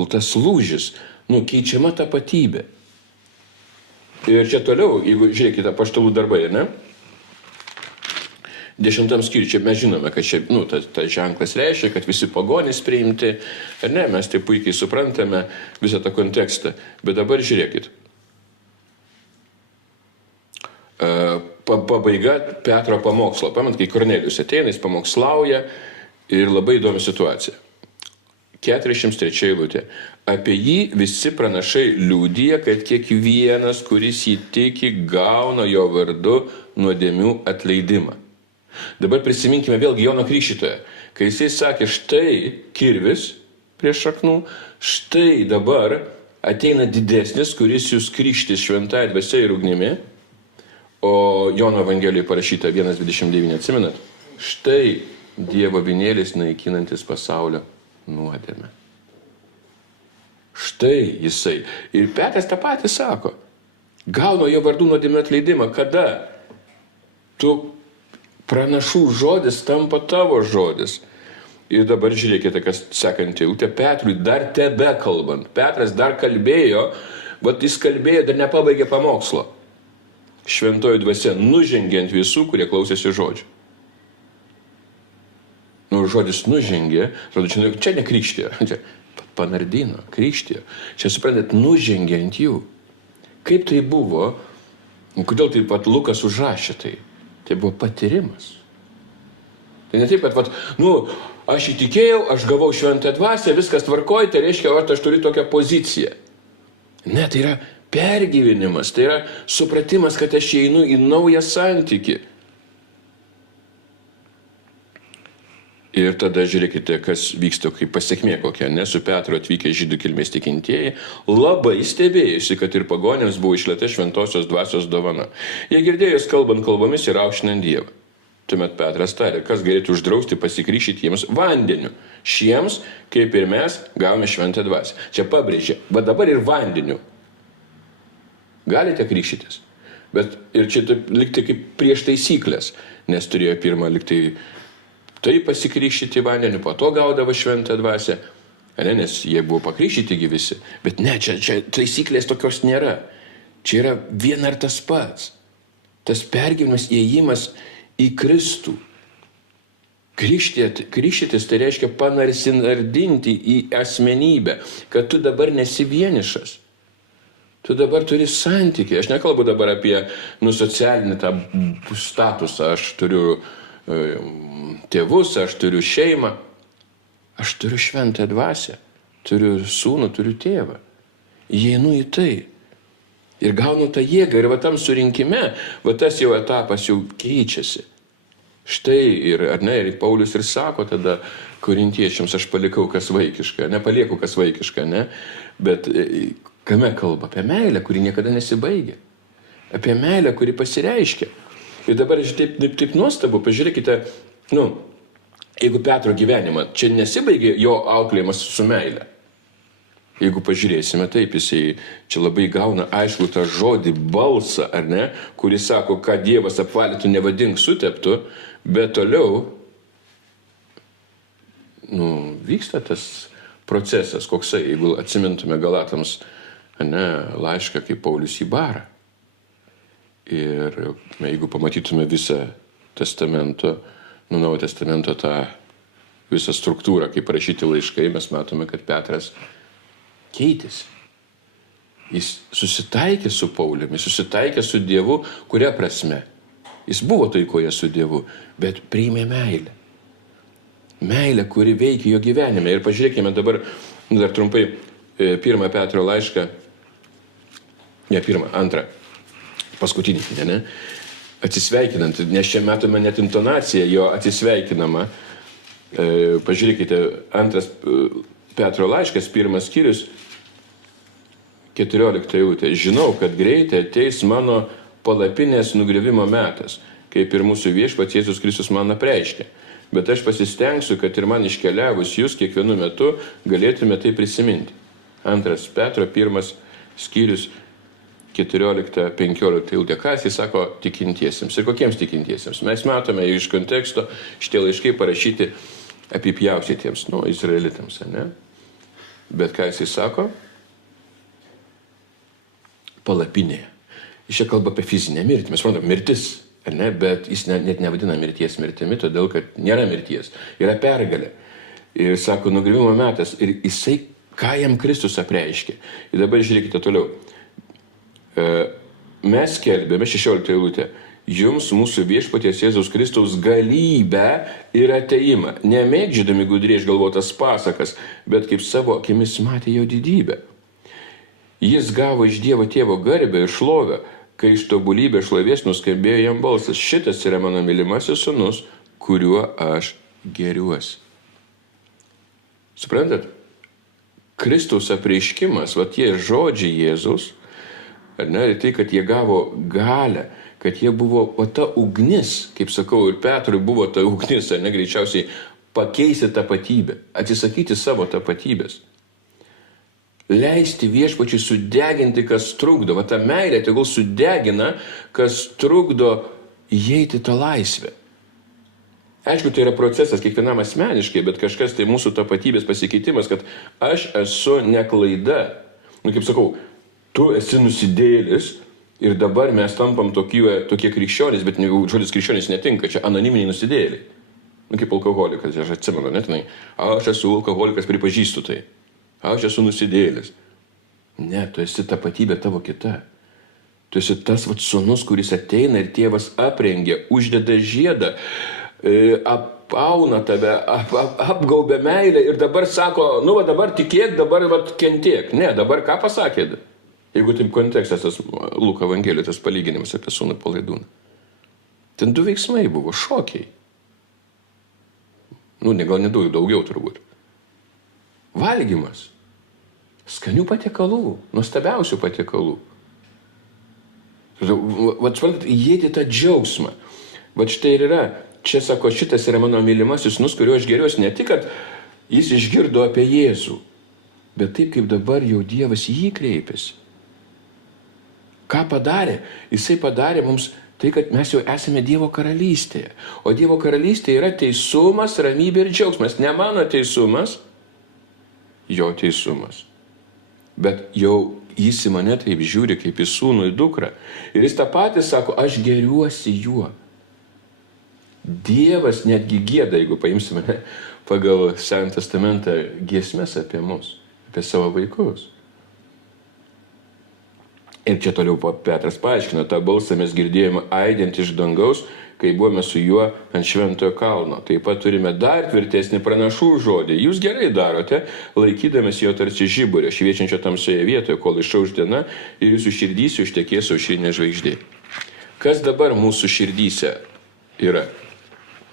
tas lūžis, keičiama tapatybė. Ir čia toliau, jeigu žiūrėkite apaštalų darbai, 10 skyriuje, čia mes žinome, kad čia, tas ženklas reiškia, kad visi pagonys priimti, ar ne, mes tai puikiai suprantame visą tą kontekstą. Bet dabar žiūrėkit. Pabaiga Petro pamokslo. Pamenat, kai Kornelijus ateina, jis pamokslauja ir labai įdomi situacija. 43 eilutė. Apie jį visi pranašai liudija, kad kiekvienas, kuris jį tiki, gauna jo vardu nuodėmių atleidimą. Dabar prisiminkime vėlgi Jono Krikštytoją, kai jisai sakė, štai kirvis prie šaknų, štai dabar ateina didesnis, kuris jūs krikštys šventąja dvasia ir ugnimi, o Jono Evangelijoje parašyta 1:29, atsimenat? Štai Dievo avinėlis naikinantis pasaulio nuodėmę. Štai jisai. Ir Petras tą patį sako. Gauna jo vardu nuodėmių atleidimą. Kada? Tu pranašų žodis tampa tavo žodis. Ir dabar žiūrėkite, kas sekantį eilutę. Petrui dar tebe kalbant. Petras dar kalbėjo, jis kalbėjo, dar nepabaigė pamokslo. Šventoji dvasia nužengė ant visų, kurie klausėsi žodžių. Žodis nužengė, čia nekrikštijo, čia panardino, krikštijo. Čia suprantat, nužengė ant jų. Kaip tai buvo, kodėl taip pat Lukas užrašė tai? Tai buvo patyrimas. Tai ne taip, kad, aš įtikėjau, aš gavau šventą dvasią, viskas tvarkoj, tai reiškia, aš turiu tokią poziciją. Ne, tai yra pergyvenimas, tai yra supratimas, kad aš einu į naują santykį. Ir tada žiūrėkite, kas vyksta, kaip pasiekmė kokia, su Petru atvykę žydų kilmės tikintieji, labai stebėjusi, kad ir pagonėms buvo išlieta šventosios dvasios dovana. Jie girdėjus kalbant kalbomis ir aukštinant Dievą. Tuomet Petras tarė, kas galėtų uždrausti pasikrikštyti jiems vandeniu. Šiems, kaip ir mes, gavome šventą dvasią. Čia pabrėžė, bet dabar ir vandeniu. Galite krikštytis. Bet ir čia likti kaip prieš taisyklės, nes turėjo pirmą likti tai pasikrikštyti vandeniu, po to gaudavo šventą dvasią. nes jie buvo pakrikštyti visi. Bet ne, čia taisyklės tokios nėra. Čia yra viena ir tas pats. Tas pergyvenimas, įėjimas į Kristų. Krikštytis tai reiškia panarsinardinti į asmenybę, kad tu dabar nesi vienišas. Tu dabar turi santykį. Aš nekalbu dabar apie socialinį tą statusą. Aš turiu tėvus, aš turiu šeimą. Aš turiu šventąją dvasią. Turiu sūnų, turiu tėvą. Įeinu į tai. Ir gaunu tą jėgą. Ir va tam surinkime, va tas jau etapas jau keičiasi. Štai ir Paulius ir sako tada korintiečiams, aš palikau kas vaikiška, nepalieku kas vaikiška, ne? Bet kame kalba? Apie meilę, kuri niekada nesibaigia. Apie meilę, kuri pasireiškia. Ir dabar taip nuostabu, pažiūrėkite, jeigu Petro gyvenimą, čia nesibaigė jo auklėjimas su meilė. Jeigu pažiūrėsime taip, jisai čia labai gauna aišku tą žodį, balsą, kuris sako, kad Dievas apvalytų, nevadink suteptų, bet toliau vyksta tas procesas, koksai, jeigu atsimintume Galatams laišką, kaip Paulius jį bara. Ir jeigu pamatytume visą testamento, Naujojo testamento tą visą struktūrą, kaip rašyti laiškai, mes matome, kad Petras keitėsi. Jis susitaikė su Pauliumi, susitaikė su Dievu, kuria prasme. Jis buvo taikoje su Dievu, bet priėmė meilę. Meilę, kuri veikia jo gyvenime. Ir pažiūrėkime dabar, dar trumpai, 1 Petro laišką, antrą, paskutinį, atsisveikinant, nes čia matome net intonaciją jo atsisveikinama. Pažiūrėkite, 2 Petro laiškas, 1 skyrius, 14 eilutė. Žinau, kad greitai ateis mano palapinės nugriuvimo metas, kaip ir mūsų viešpats Jėzus Kristus man apreiškė. Bet aš pasistengsiu, kad ir man iškeliavus jūs kiekvienu metu galėtume tai prisiminti. 2 Petro 1 skyrius 14-15 eilutė. Ką jis sako tikintiesiems? Ir kokiems tikintiesiems? Mes matome iš konteksto šitie laiškai parašyti apipjaustytiems, izraelitams, Bet ką jis sako? Palapinėje. Jis čia kalba apie fizinę mirtį. Mes suprantam, mirtis, bet jis net nevadina mirties mirtimi, todėl kad nėra mirties. Yra pergalė. Ir sako, nugriuvimo metas. Ir jisai, ką jam Kristus apreiškė. Ir dabar žiūrėkite toliau. Mes skelbėme 16 eilutę. Jums mūsų viešpaties Jėzaus Kristaus galybę ir atėjimą. Nemėgdžiodami gudriai išgalvotas pasakas, bet kaip savo akimis matė jo didybę. Jis gavo iš Dievo Tėvo garbę ir šlovę, kai iš tobulybės šlovės nuskambėjo jam balsas. Šitas yra mano mylimasis sūnus, kuriuo aš gėriuosi. Suprantat? Kristaus apreiškimas, tie žodžiai Jėzaus, tai, kad jie gavo galę, kad jie buvo ta ugnis, kaip sakau, ir Petrui buvo ta ugnis, greičiausiai pakeisti tapatybę, atsisakyti savo tapatybės. Leisti viešpačiui sudeginti, kas trukdo. Ta meilė tegul sudegina, kas trukdo įeiti tą laisvę. Aišku, tai yra procesas kiekvienam asmeniškai, bet kažkas tai mūsų tapatybės pasikeitimas, kad aš esu ne klaida. Kaip sakau, tu esi nusidėlis ir dabar mes tampam tokie krikščionys, bet žodis krikščionys netinka, čia anoniminiai nusidėliai. Kaip alkoholikas, aš atsimenu, aš esu alkoholikas, pripažįstu tai. Aš esu nusidėlis. Ne, tu esi tapatybė tavo kita. Tu esi tas sūnus, kuris ateina ir tėvas aprengia, uždeda žiedą, apauna tave, apgaubia meilę ir dabar sako, dabar tikėk, dabar kentiek. Ne, dabar ką pasakė? Jeigu taip kontekstas, tas Luko Evangelijos, tas palyginimas apie sūnų palaidūną. Ten 2 veiksmai buvo, šokiai. Gal ne daugiau turbūt. Valgymas. Skanių patiekalų, nuostabiausių patiekalų. Suprantat, įeiti tą džiaugsmą. Štai ir yra. Čia sako, šitas yra mano mylimasis sūnus, kuriuo aš gėriuosi. Ne tik, kad jis išgirdo apie Jėzų, bet taip, kaip dabar jau Dievas jį kreipėsi. Ką padarė? Jisai padarė mums tai, kad mes jau esame Dievo karalystėje. O Dievo karalystėje yra teisumas, ramybė ir džiaugsmas. Ne mano teisumas, jo teisumas. Bet jau jis į mane taip žiūri, kaip į sūnų, į dukrą. Ir jis tą patį sako, aš geriuosi juo. Dievas netgi gieda, jeigu paimsime pagal Senąjį testamentą giesmes apie mus, apie savo vaikus. Ir čia toliau Petras paaiškina, tą balsą mes girdėjome aidint iš dangaus, kai buvome su juo ant šventojo kalno. Taip pat turime dar tvirtesnį pranašų žodį. Jūs gerai darote, laikydamas jo tarsi žiburio, šviečiančio tamsioje vietoje, kol išauš diena ir jūsų širdyse užtekės aušrinė žvaigždė. Kas dabar mūsų širdyse yra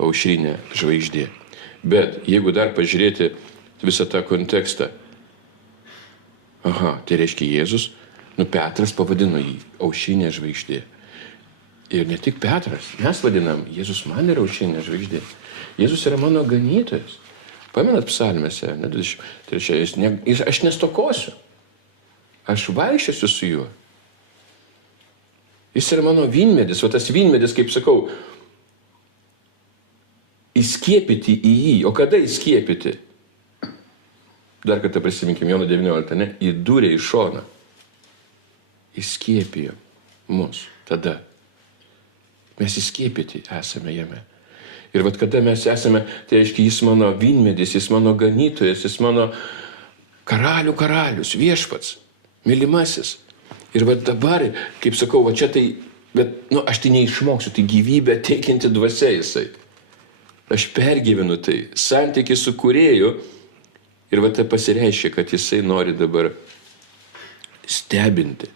aušrinė žvaigždė? Bet jeigu dar pažiūrėti visą tą kontekstą, tai reiškia Jėzus, Petras pavadino jį aušrinė žvaigždė. Ir ne tik Petras, mes vadinam, Jėzus man yra aušrinė žvaigždė. Jėzus yra mano ganytojas. Pamenat psalmėse, 23, aš nestokosiu. Aš vaikščiosiu su juo. Jis yra mano vynmedis, o tas vynmedis, kaip sakau, įskiepyti į jį. O kada įskiepyti? Dar kartą prisiminkim Jono 19, ne? Įdūrė į šoną. Įskiepijo mus tada. Mes įskiepyti esame jame. Ir kada mes esame, tai reiškia, jis mano vynmedis, jis mano ganytojas, jis mano karalius, viešpats, mylimasis. Ir dabar, kaip sakau, čia tai, bet aš tai neišmoksiu, tai gyvybę teikianti dvasia jisai. Aš pergyvenu tai, santykį su kūrėju ir tai pasireiškia, kad jisai nori dabar stebinti.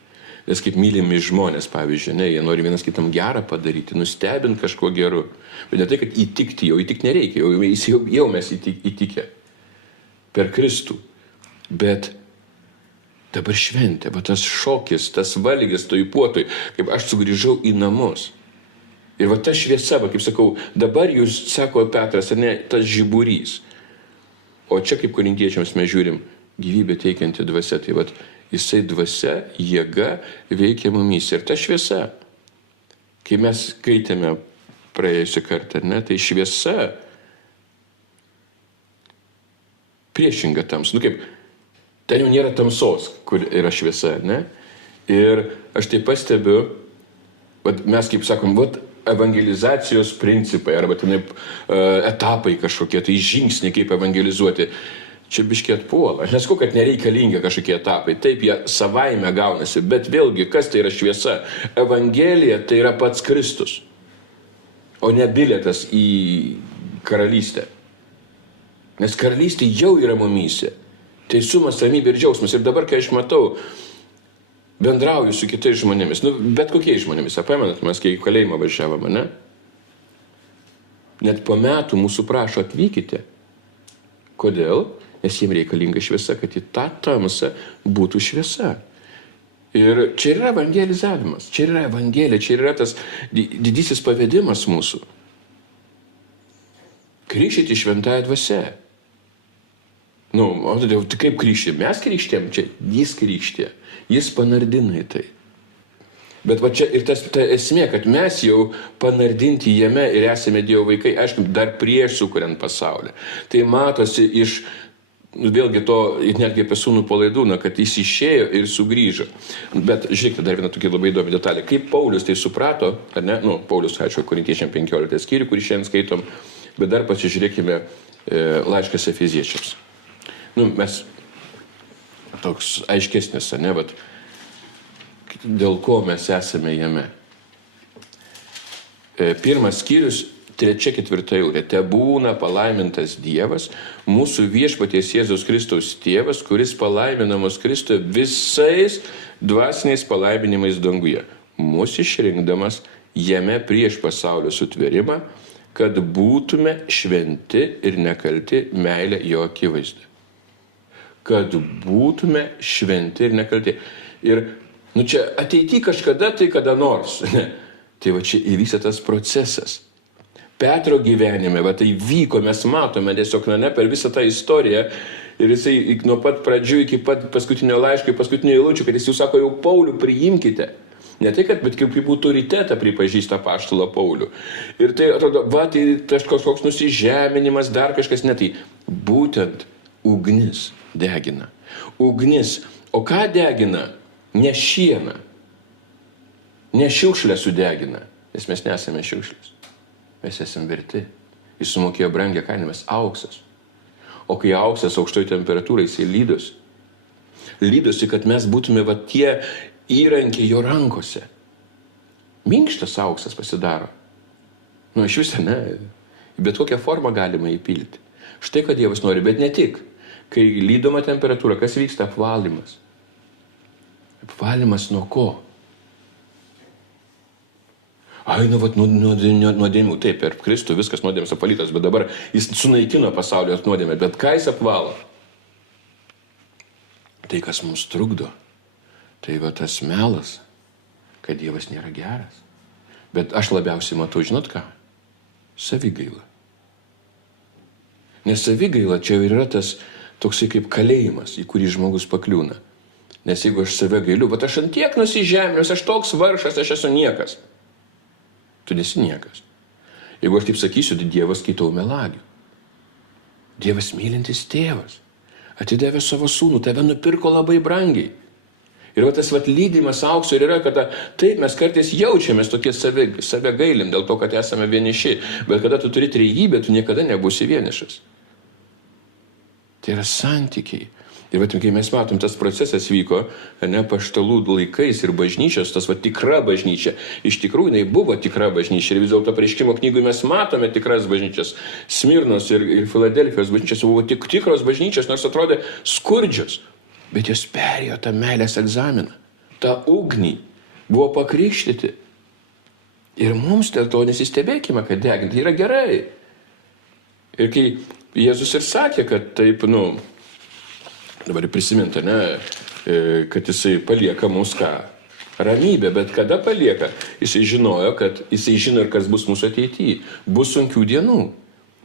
Nes kaip mylimi žmonės, pavyzdžiui, jie nori vienas kitam gerą padaryti, nustebinti kažko geru. Bet ne tai, kad įtikti, jau įtikti nereikia, jau mes įtikę per Kristų. Bet dabar šventė, tas šokis, tas valgis, toj puotoj, kaip aš sugrįžau į namus. Ir ta šviesa, kaip sakau, dabar jūs, sako Petras, ar ne, tas žiburys. O čia kaip korintiečiams mes žiūrim, gyvybę teikianti dvasia, tai jisai dvasia, jėga veikia mumyse. Ir ta šviesa, kai mes skaitėme praėjusią kartą, tai šviesa priešinga tams. Kaip, ten jau nėra tamsos, kur yra šviesa, ne? Ir aš tai pastebiu, mes kaip sakom, evangelizacijos principai, arba etapai kažkokie, tai žingsniai kaip evangelizuoti. Čia biškiai atpuola. Aš nesakau, kad nereikalinga kažkokie etapai. Taip, jie savaime gaunasi. Bet vėlgi, kas tai yra šviesa? Evangelija tai yra pats Kristus. O ne bilietas į karalystę. Nes karalystė jau yra mumyse. Teisumas, ramybė ir džiaugsmas. Ir dabar, kai aš matau, bendrauju su kitais žmonėmis. Bet kokiais žmonėmis. Pamenat, mes kai į kalėjimą važiavome, ne? Net po metų mūsų prašo atvykite. Kodėl? Nes jiems reikalinga šviesa, kad į tą tamsą būtų šviesa. Ir čia yra evangelizavimas, čia yra evangelija, čia yra tas didysis pavedimas mūsų. Krikštyti šventąja dvasia. Tai kaip krikštė? Mes krikštėm, čia jis krikštė, jis panardina į tai. Bet čia ir ta esmė, kad mes jau panardinti jame ir esame Dievo vaikai, aišku, dar prieš sukuriant pasaulį. Tai matosi iš, vėlgi to, netgi apie sūnų palaidūną, kad jis išėjo ir sugrįžo. Bet žiūrėkite, dar viena tokia labai įdomi detalė. Kaip Paulius tai suprato, ar ne? Paulius, aišku, Korintiečiams 15 skyrių, kurį šiandien skaitom, bet dar pasižiūrėkime laiškas Efeziečiams. Mes toks aiškesnis, ne, dėl ko mes esame jame. Pirmas skyrius, 3-4 eilutė. Tebūna palaimintas Dievas, mūsų viešpaties Jėzaus Kristaus tėvas, kuris palaimina mus Kristuje visais dvasiniais palaiminimais danguje, mūsų išrinkdamas jame prieš pasaulio sutvėrimą, kad būtume šventi ir nekalti meilę jo akivaizdoje. Kad būtume šventi ir nekalti. Ir čia ateity kažkada, tai kada nors. Tai čia įvyksta tas procesas. Petro gyvenime, tai vyko, mes matome tiesiog, per visą tą istoriją. Ir jisai nuo pat pradžių iki pat paskutinio laiško, paskutinio eilučių, kad jis jau sako, jau Paulių priimkite. Ne tai, kad, bet kaip autoritetą pripažįsta apaštalą Paulių. Ir tai atrodo, tai kažkoks nusižeminimas, dar kažkas, ne tai. Būtent ugnis degina. Ugnis. O ką degina? Ne šieną. Ne šiukšlę sudegina. Nes mes nesame šiukšlės. Mes esame verti. Jis sumokėjo brangią kainą, mes auksas. O kai auksas aukštoj temperatūrai, jisai lydosi. Lydosi, kad mes būtume tie įrankiai jo rankose. Minkštas auksas pasidaro. Iš viso ne. Bet kokią formą galima įpilti. Štai, kad Dievas nori, bet ne tik. Kai lydoma temperatūra, kas vyksta? Apvalymas. Apvalymas nuo ko? Nuodėmių. Taip, per Kristų viskas nuodėmės apvalytas, bet dabar jis sunaikino pasaulio nuodėmę. Bet ką jis apvalo? Tai, kas mums trukdo, tai tas melas, kad Dievas nėra geras. Bet aš labiausiai matau, žinot ką? Savigaila. Nes savigaila čia yra tas toksai kaip kalėjimas, į kurį žmogus pakliūna. Nes jeigu aš save gailiu, bet aš ant tiek nusižemęs, aš toks vargšas, aš esu niekas. Tu nesi niekas. Jeigu aš taip sakysiu, tai Dievas skaitau melagių. Dievas mylintis tėvas. Atidavė savo sūnų, tave nupirko labai brangiai. Ir tas lydimas aukso ir yra, kad taip mes kartais jaučiamės tokie save gailim dėl to, kad esame vieniši. Bet kada tu turi trejybę, tu niekada nebūsi vienišas. Tai yra santykiai. Ir kai mes matom, tas procesas vyko apaštalų laikais ir bažnyčios, tas tikra bažnyčia. Iš tikrųjų, jinai buvo tikra bažnyčia. Ir vis dėlto Apreiškimo knygui mes matome tikras bažnyčias. Smirnos ir Filadelfijos bažnyčios buvo tikros bažnyčios, nors atrodė skurdžios. Bet jos perėjo tą meilės egzaminą. tą ugnį, buvo pakrikštyti. Ir mums dėl to nesistebėkime, kad deginti yra gerai. Ir kai Jėzus ir sakė, kad taip, dabar prisiminti, kad jisai palieka mus ką? Ramybę, bet kada palieka? Jisai žinojo, kad jisai žino ir kas bus mūsų ateityje. Bus sunkių dienų.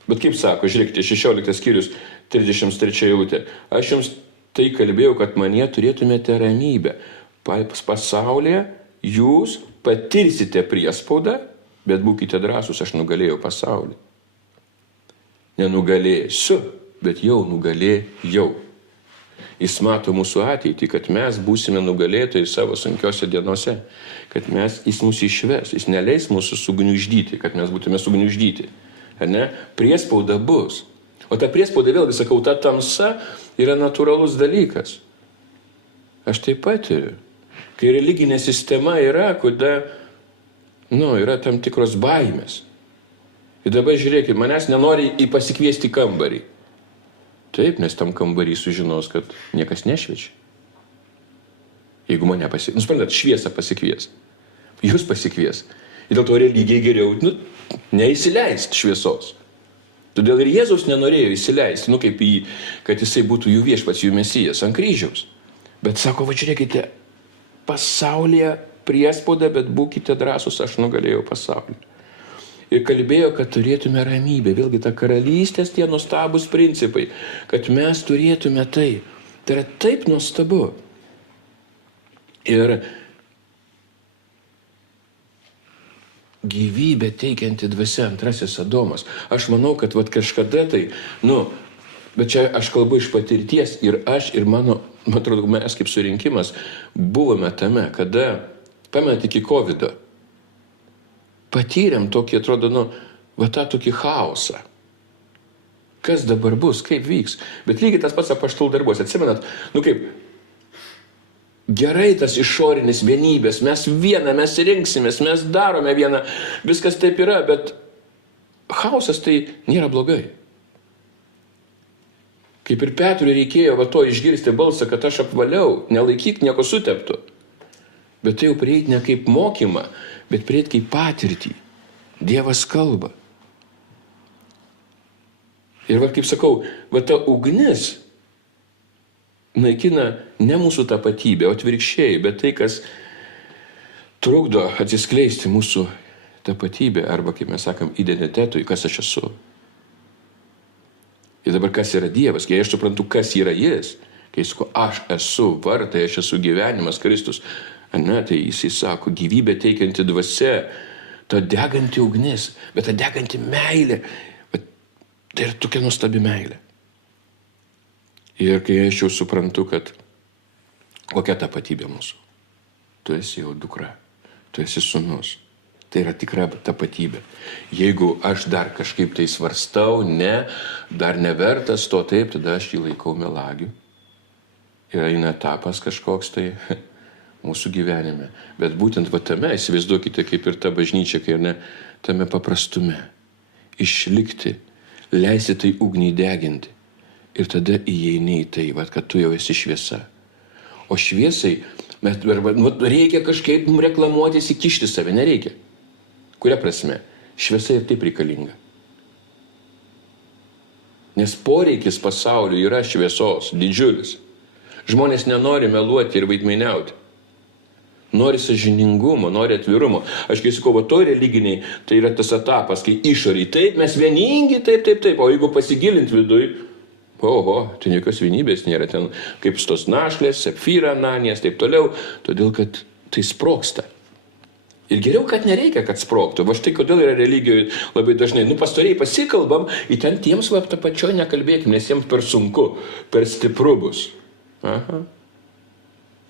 Bet kaip sako, žiūrėkite, 16 skyrius, 33 eilutė. Aš jums tai kalbėjau, kad manie turėtumėte ramybę. Pasaulyje jūs patirsite priespaudą, bet būkite drąsūs, aš nugalėjau pasaulį. Nenugalėsiu, bet jau nugalėjau. Jis mato mūsų ateitį, kad mes būsime nugalėtojai savo sunkiose dienose, kad jis mūsų išves, jis neleis mūsų sugniuždyti, kad mes būtume sugniuždyti. Priespauda bus. O ta priespauda, vėlgi sakau, ta tamsa yra natūralus dalykas. Aš taip patiriu. Kai religinė sistema yra, kada, yra tam tikros baimės. Ir dabar žiūrėkit, manęs nenori pasikviesti kambarį. Taip, nes tam kambarį sužinos, kad niekas nešviečia. Jeigu mane pasikvies. Suprantat, šviesą pasikvies. Jūs pasikvies. Ir dėl to religijai geriau neįsileisti šviesos. Todėl ir Jėzus nenorėjo įsileisti, kad jisai būtų jų viešpats, jų mesijas ant kryžiaus. Bet sako, žiūrėkite, pasaulyje priespauda, bet būkite drąsūs, aš nugalėjau pasaulį. Ir kalbėjo, kad turėtume ramybę. Vėlgi, ta karalystės tie nuostabus principai, kad mes turėtume tai. Tai yra taip nuostabu. Ir gyvybę teikianti dvasia, antrasis Adomas. Aš manau, kad kažkada tai, bet čia aš kalbu iš patirties ir aš, ir man atrodo, mes kaip surinkimas buvome tame, kada, pamenat iki Covido, patyrėm tokį, atrodo, tą tokį chaosą. Kas dabar bus, kaip vyks. Bet lygiai tas pats apaštalų darbuose. Atsimenat, kaip gerai tas išorinis vienybės, mes rinksimės, mes darome vieną, viskas taip yra, bet chaosas tai nėra blogai. Kaip ir Petrui reikėjo to išgirsti balsą, kad aš apvaliau, nelaikyk nieko sutepto. Bet tai jau prieiti ne kaip mokymą, bet prieiti kaip patirtį. Dievas kalba. Ir kaip sakau, ta ugnis naikina ne mūsų tapatybę, o atvirkščiai, bet tai, kas trukdo atsiskleisti mūsų tapatybę, arba, kaip mes sakom, identitetui, kas aš esu. Ir dabar kas yra Dievas, kai aš suprantu, kas yra Jis, kai jis sako, aš esu vartai, aš esu gyvenimas, Kristus, tai jisai sako, gyvybę teikianti dvasia, ta deganti ugnis, bet ta deganti meilė, tai yra tokia nuostabi meilė. Ir kai aš jau suprantu, kad kokia tapatybė mūsų. Tu esi jau dukra, tu esi sūnus. Tai yra tikra tapatybė. Jeigu aš dar kažkaip tai svarstau, dar nevertas to taip, tada aš jį laikau melagiu. Ir eina etapas kažkoks tai mūsų gyvenime. Bet būtent va tame, įsivaizduokite, kaip ir ta bažnyčia, kai ne, tame paprastume. Išlikti, leisti tai ugnį deginti. Ir tada įeini į tai, va, kad tu jau esi šviesa. O šviesai, reikia kažkaip reklamuotis, įkišti save, nereikia. Kuria prasme? Šviesa ir taip reikalinga. Nes poreikis pasaulio yra šviesos, didžiulis. Žmonės nenori meluoti ir vaidmainiauti. Nori sąžiningumo, nori atvirumo. Aš kai sakau, to religiniai, tai yra tas etapas, kai išoriai taip, mes vieningi, taip. O jeigu pasigilint viduj, ten jokios vienybės nėra. Ten kaip tos našlės, Sapfyra, Ananijas, taip toliau. Todėl, kad tai sprogsta. Ir geriau, kad nereikia, kad sprogtų. Va štai kodėl yra religijoje labai dažnai. Pastoriai pasikalbam, į ten tiems tą pačioje nekalbėkim, nes jiems per sunku, per stipru bus. Aha.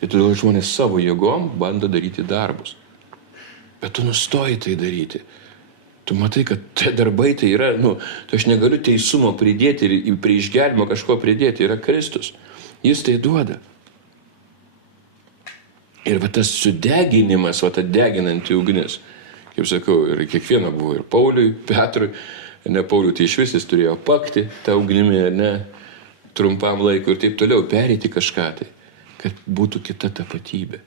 Ir todėl žmonės savo jėgom bando daryti darbus. Bet tu nustoji tai daryti. Tu matai, kad tie darbai tai yra, tai aš negaliu teisumo pridėti ir prie išgelbimo kažko pridėti. Yra Kristus. Jis tai duoda. Ir va tas sudeginimas, va ta deginanti ugnis, kaip sakau, ir kiekviena buvo, ir Pauliui, Petrui, Pauliui tai iš vis jis turėjo pakti tą ugnimi, trumpam laikui ir taip toliau, pereiti kažką tai, kad būtų kita tapatybė.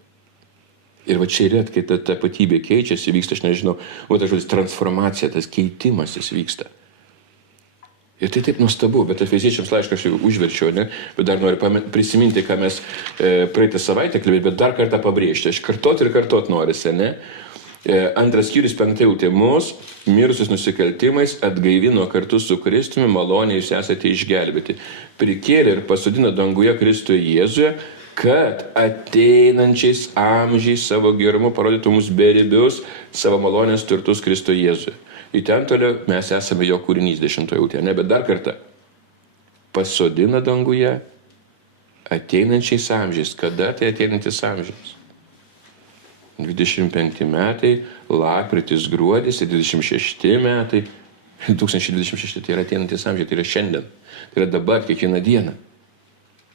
Ir va čia yra, kai ta tapatybė keičiasi, vyksta, aš nežinau, va ta žodis transformacija, tas keitimasis vyksta. Ir tai taip nuostabu, bet Efeziečiams laišką aš jau užverčiau, bet dar noriu prisiminti, ką mes praeitą savaitę kalbėjome, bet dar kartą pabrėžti. Aš kartot norisi, 2 skyrius 5 eilutė. Mus, mirusius nusikaltimais, atgaivino kartu su Kristumi, maloniai jūs esate išgelbėti. Prikėlė ir pasodino danguje Kristuje Jėzuje, kad ateinančiais amžiais savo gerumu parodytų mus beribius savo malonės turtus Kristuje Jėzuje. Į ten toliau mes esame jo kūrinys 10 eilutė, bet dar kartą. Pasodina danguje ateinančiais amžiais. Kada tai ateinantis amžiais? 25 metai, lapkritis, gruodis, 26 metai. 2026 tai yra ateinantis amžiai, tai yra šiandien. Tai yra dabar, kiekvieną dieną.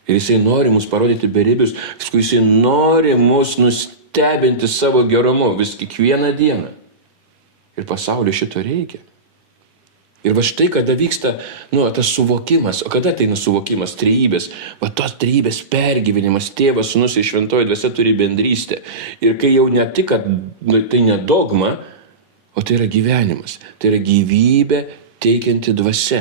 Ir jisai nori mus parodyti beribius, jisai nori mus nustebinti savo gerumu vis kiekvieną dieną. Ir pasaulio šito reikia. Ir va štai, kada vyksta, tas suvokimas, o kada tai suvokimas, trejybės, va tos trejybės pergyvenimas, tėvas, sūnus ir šventoji dvasia turi bendrystę. Ir kai jau ne tik, kad tai ne dogma, o tai yra gyvenimas, tai yra gyvybė teikianti dvasia.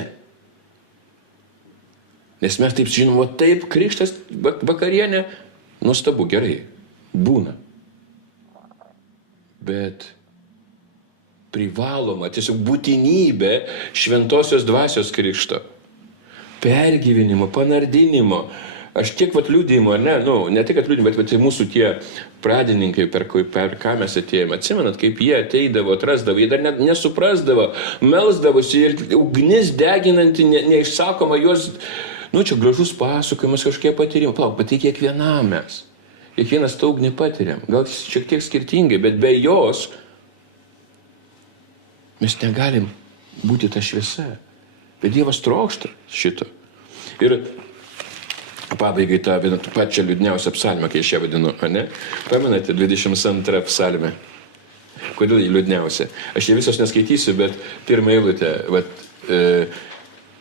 Nes mes taip žinom, o taip krikštas, vakarienė, nuostabu, gerai, būna. Bet privaloma, tiesiog būtinybė šventosios dvasios krikšto. Pergyvenimo, panardinimo. Aš tiek liudijimo, ne tik liudijimo, bet mūsų tie pradininkai, per ką mes atėjome. Atsimenat, kaip jie ateidavo, atrasdavo, jie dar nesuprasdavo, melsdavosi ir ugnis deginanti, neišsakoma juos, čia gražus pasakojimas, kažkokie patyrimai. Bet tai kiekvienam mes. Kiekvienas tą ugnį patiriam. Gal šiek tiek skirtingai, bet be jos mes negalim būti ta šviesa. Bet Dievas trokšta šito. Ir pabaigai tą pačią liūdniausią psalmę, kai aš ją vadinu, Pamenate, 22 psalmė. Kodėl jį liūdniausia? Aš ją visos neskaitysiu, bet pirmą eilutę,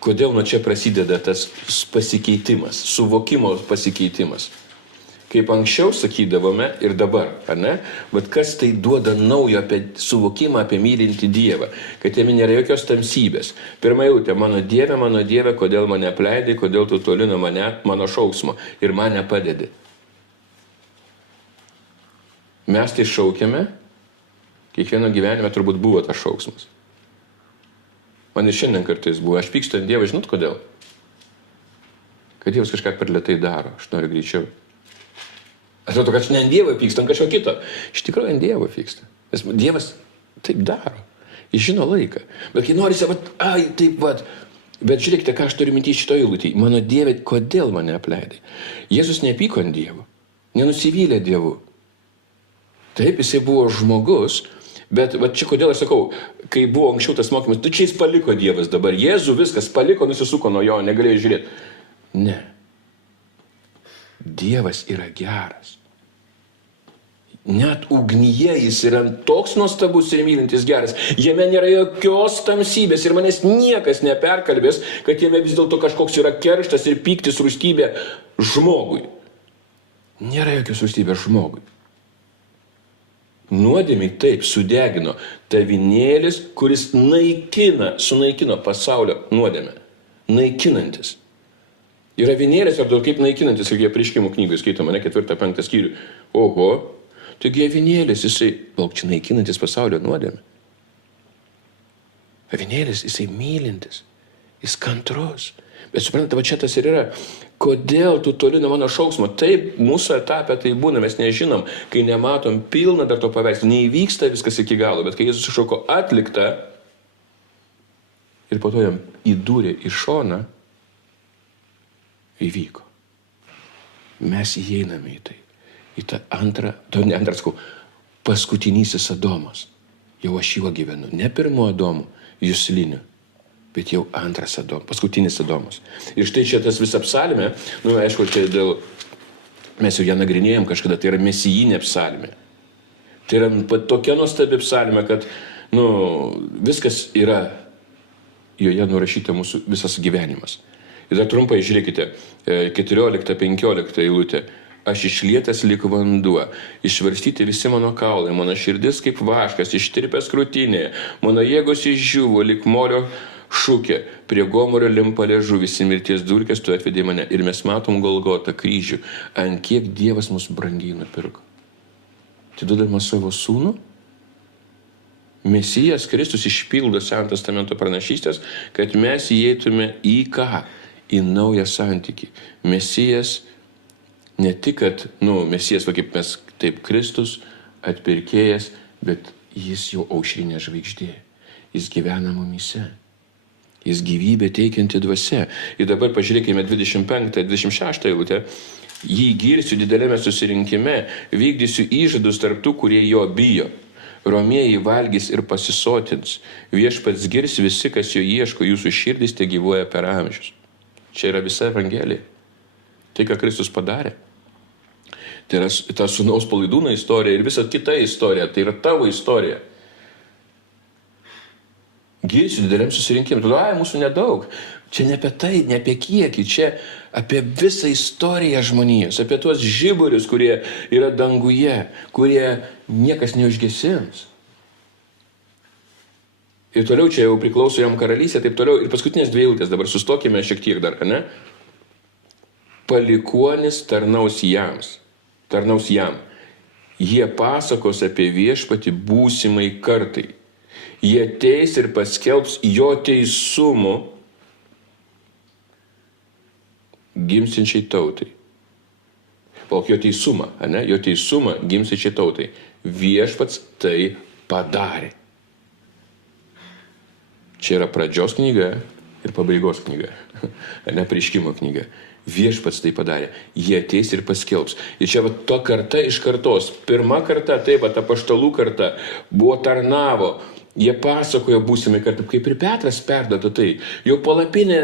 kodėl nuo čia prasideda tas pasikeitimas, suvokimo pasikeitimas. Kaip anksčiau sakydavome ir dabar, bet kas tai duoda naujo suvokimą apie mylintį Dievą, kad jame nėra jokios tamsybės. Pirma eilutė, mano Dieve, kodėl mane apleidai, kodėl tu toli nuo mano šauksmo ir mane padedi. Mes tai šaukiame, kiekvieno gyvenime turbūt buvo tas šauksmas. Man ir šiandien kartais buvo, aš pykstu ant Dievo, žinot kodėl? Kad Dievas kažką per lėtai daro, aš noriu greičiau. Atrodo, kad aš ne ant Dievo pykstu, ant kažko kito. Iš tikrųjų ant Dievo pykstu. Nes Dievas taip daro. Jis žino laiką. Bet kai norisi, Bet žiūrėkite, ką aš turiu minti šitoje eilutėje. Mano Dieve, kodėl mane apleidai? Jėzus nepyko ant Dievo, nenusivylė Dievu. Taip, jisai buvo žmogus, bet va čia kodėl aš sakau, kai buvo anksčiau tas mokymas, tu čia jis paliko Dievas dabar. Jėzų viskas paliko, nusisuko nuo jo, negalėjo žiūrėti. Ne. Dievas yra geras. Net ugnyje jis yra toks nuostabus ir mylintis geras. Jame nėra jokios tamsybės ir manęs niekas neperkalbės, kad jame vis dėlto kažkoks yra kerštas ir pyktis rūstybė žmogui. Nėra jokios rūstybės žmogui. Nuodėmiai taip sudegino tavinėlis, kuris sunaikino pasaulio nuodėmę. Naikinantis. Yra avinėlis, ar daug kaip naikinantis, kaip jie Apreiškimo knygoje skaitoma, 4-5 skyrių. Oho, taigi avinėlis, jisai, čia naikinantis pasaulio nuodėmę. Avinėlis, jisai mylintis, jis kantrus. Bet suprantate, va čia tas ir yra. Kodėl tu toli nuo mano šauksmo? Taip, mūsų etape tai būna, mes nežinom, kai nematom pilną dar to paveikslą, neįvyksta viskas iki galo, bet kai Jėzus iššoko atliktą ir po to jam įdūrė į šoną, įvyko. Mes įeiname į tai. Į tą paskutinysis Adomas. Jau aš juo gyvenu. Ne pirmo Adomu, Jusliniu, bet jau antras Adomas, paskutinis Adomas. Ir štai čia tas visa psalmė, aišku, čia mes jau ją nagrinėjom kažkada, tai yra mesijinė psalmė. Tai yra tokia nuostabi psalmė, kad, viskas yra joje nurašyta mūsų visas gyvenimas. Ir dar trumpai žiūrėkite, 14-15 eilutė. Aš išlietas lyg vanduo, išvarstyti visi mano kaulai, mano širdis kaip vaškas, ištirpęs krūtinėje, mano jėgos išdžiuvo lyg molio šūkė, prie gomorio limpa liežuvis, į mirties dulkes tu atvedei mane. Ir mes matom Golgotą kryžių, ant kiek Dievas mus brangiai nupirko. Atiduodamas savo sūnų, Mesijas Kristus išpildo Senojo testamento pranašystės, kad mes įeitume į ką? Į naują santykį. Mesijas, ne tik, kad, Mesijas, kaip mes, taip, Kristus, atpirkėjas, bet jis jau aušrinė žvaigždė. Jis gyvena mumyse. Jis gyvybė teikianti dvasia. Ir dabar pažiūrėkime 25-26 eilutę. Jį girsiu didelėme susirinkime, vykdysiu įžadus tarp tų, kurie jo bijo. Romieji valgys ir pasisotins. Viešpats girs visi, kas jo ieško, jūsų širdys te gyvuoja per amžius. Čia yra visa evangelija. Tai, ką Kristus padarė. Tai yra ta sūnaus palaidūno istorija ir visa kita istorija. Tai yra tavo istorija. Girsiu dideliam susirinkimui. Mūsų nedaug. Čia ne apie tai, ne apie kiekį. Čia apie visą istoriją žmonijos. Apie tuos žiburius, kurie yra danguje. Kurie niekas neužgesins. Ir toliau čia jau priklauso jam karalystė, taip toliau. Ir paskutinės 2 eilutės, dabar sustokime šiek tiek dar, ne? Palikuonis tarnaus jam. Jie pasakos apie viešpatį būsimai kartai. Jie teis ir paskelbs jo teisumu gimsinčiai tautai. Jo teisumą, ne? Jo teisumą gimsinčiai tautai. Viešpats tai padarė. Čia yra pradžios knyga ir pabaigos knyga, ne Apreiškimo knyga. Viešpats tai padarė. Jie ateis ir paskelbs. Ir čia to karta iš kartos. Pirma karta, taip, apaštalų karta, buvo tarnavo. Jie pasakojo būsimai kartą, kaip ir Petras perduoda tai. Jau palapinė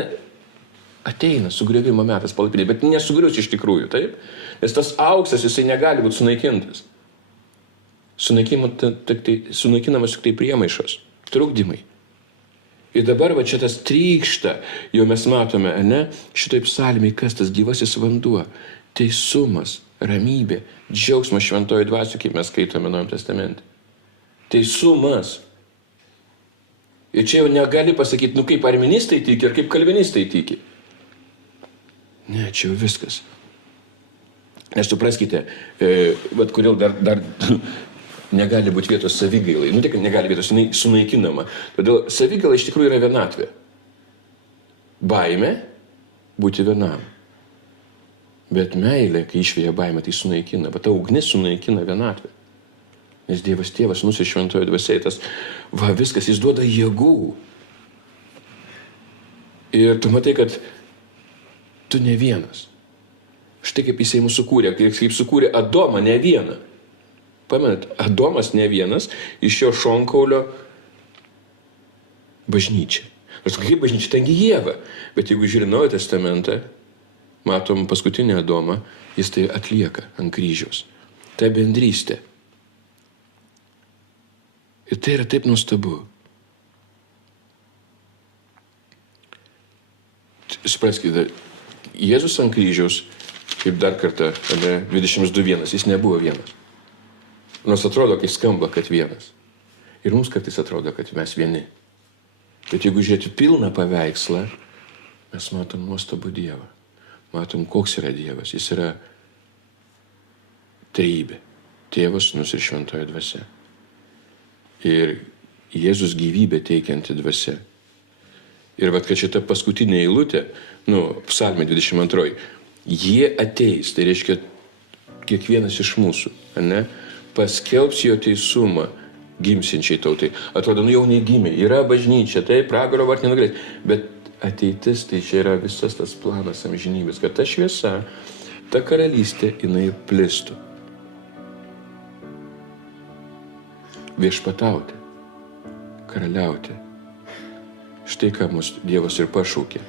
ateina, sugriovimo metas palapinė, bet nesugrius iš tikrųjų, taip? Nes tas auksas, jisai negali būti sunaikintas. Sunaikinamas tik tai priemaišos, trukdymai. Ir dabar va čia tas trykšta, jau mes matome, ne? Šitoj psalmėj, kas tas gyvasis vanduo, teisumas, ramybė, džiaugsmas šventoji dvasioje, kaip mes skaitome Naujajame testamente. Teisumas. Ir čia jau negali pasakyti, kaip arministai tiki, ar kaip kalvinistai tiki. Ne, čia jau viskas. Nes supraskite, kodėl dar negali būti vietos savigailai. Tik negali vietos, jinai sunaikinama. Todėl savigaila iš tikrųjų yra vienatvė. Baimė būti vienam. Bet meilė, kai išvėja baimė, tai sunaikina. Bet ta ugnis sunaikina vienatvę. Nes Dievas tėvas, Sūnus ir šventoji dvasia, tas viskas, jis duoda jėgų. Ir tu matai, kad tu ne vienas. Štai kaip jisai mūsų sukūrė, kaip sukūrė Adomą ne vieną. Pamenat, Adomas ne vienas, iš jo šonkaulio bažnyčia. Nors kaip bažnyčia, tengi Ieva. Bet jeigu žiūri Naują testamentą, matom paskutinį Adomą, jis tai atlieka ant kryžiaus. Tai bendrystė. Ir tai yra taip nuostabu. Supraskite, Jėzus ant kryžiaus, kaip dar kartą, 22.1, jis nebuvo vienas. Nors atrodo, kai skamba, kad vienas. Ir mums kartais atrodo, kad mes vieni. Bet jeigu žiūrėti pilną paveikslą, mes matom nuostabų Dievą. Matom, koks yra Dievas. Jis yra trejybė. Tėvas, Sūnus ir Šventoji Dvasia. Ir Jėzus gyvybę teikianti dvasia. Ir vat, kad šita paskutinė eilutė, Psalmė 22, jie ateis, tai reiškia kiekvienas iš mūsų, ne? Paskelbs jo teisumą gimsinčiai tautai. Atrodo, jau negimė, yra bažnyčia, tai pragaro vart nenugalės. Bet ateitis, tai čia yra visas tas planas amžinybės, kad ta šviesa, ta karalystė, jinai plistų. Viešpatauti, karaliauti. Štai ką mus Dievas ir pašaukė.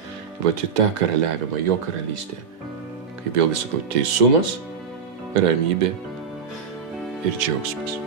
Vat į tą karaliavimą, jo karalystę. Kaip vėlgi sakau, teisumas, ramybė ir džiaugsmas.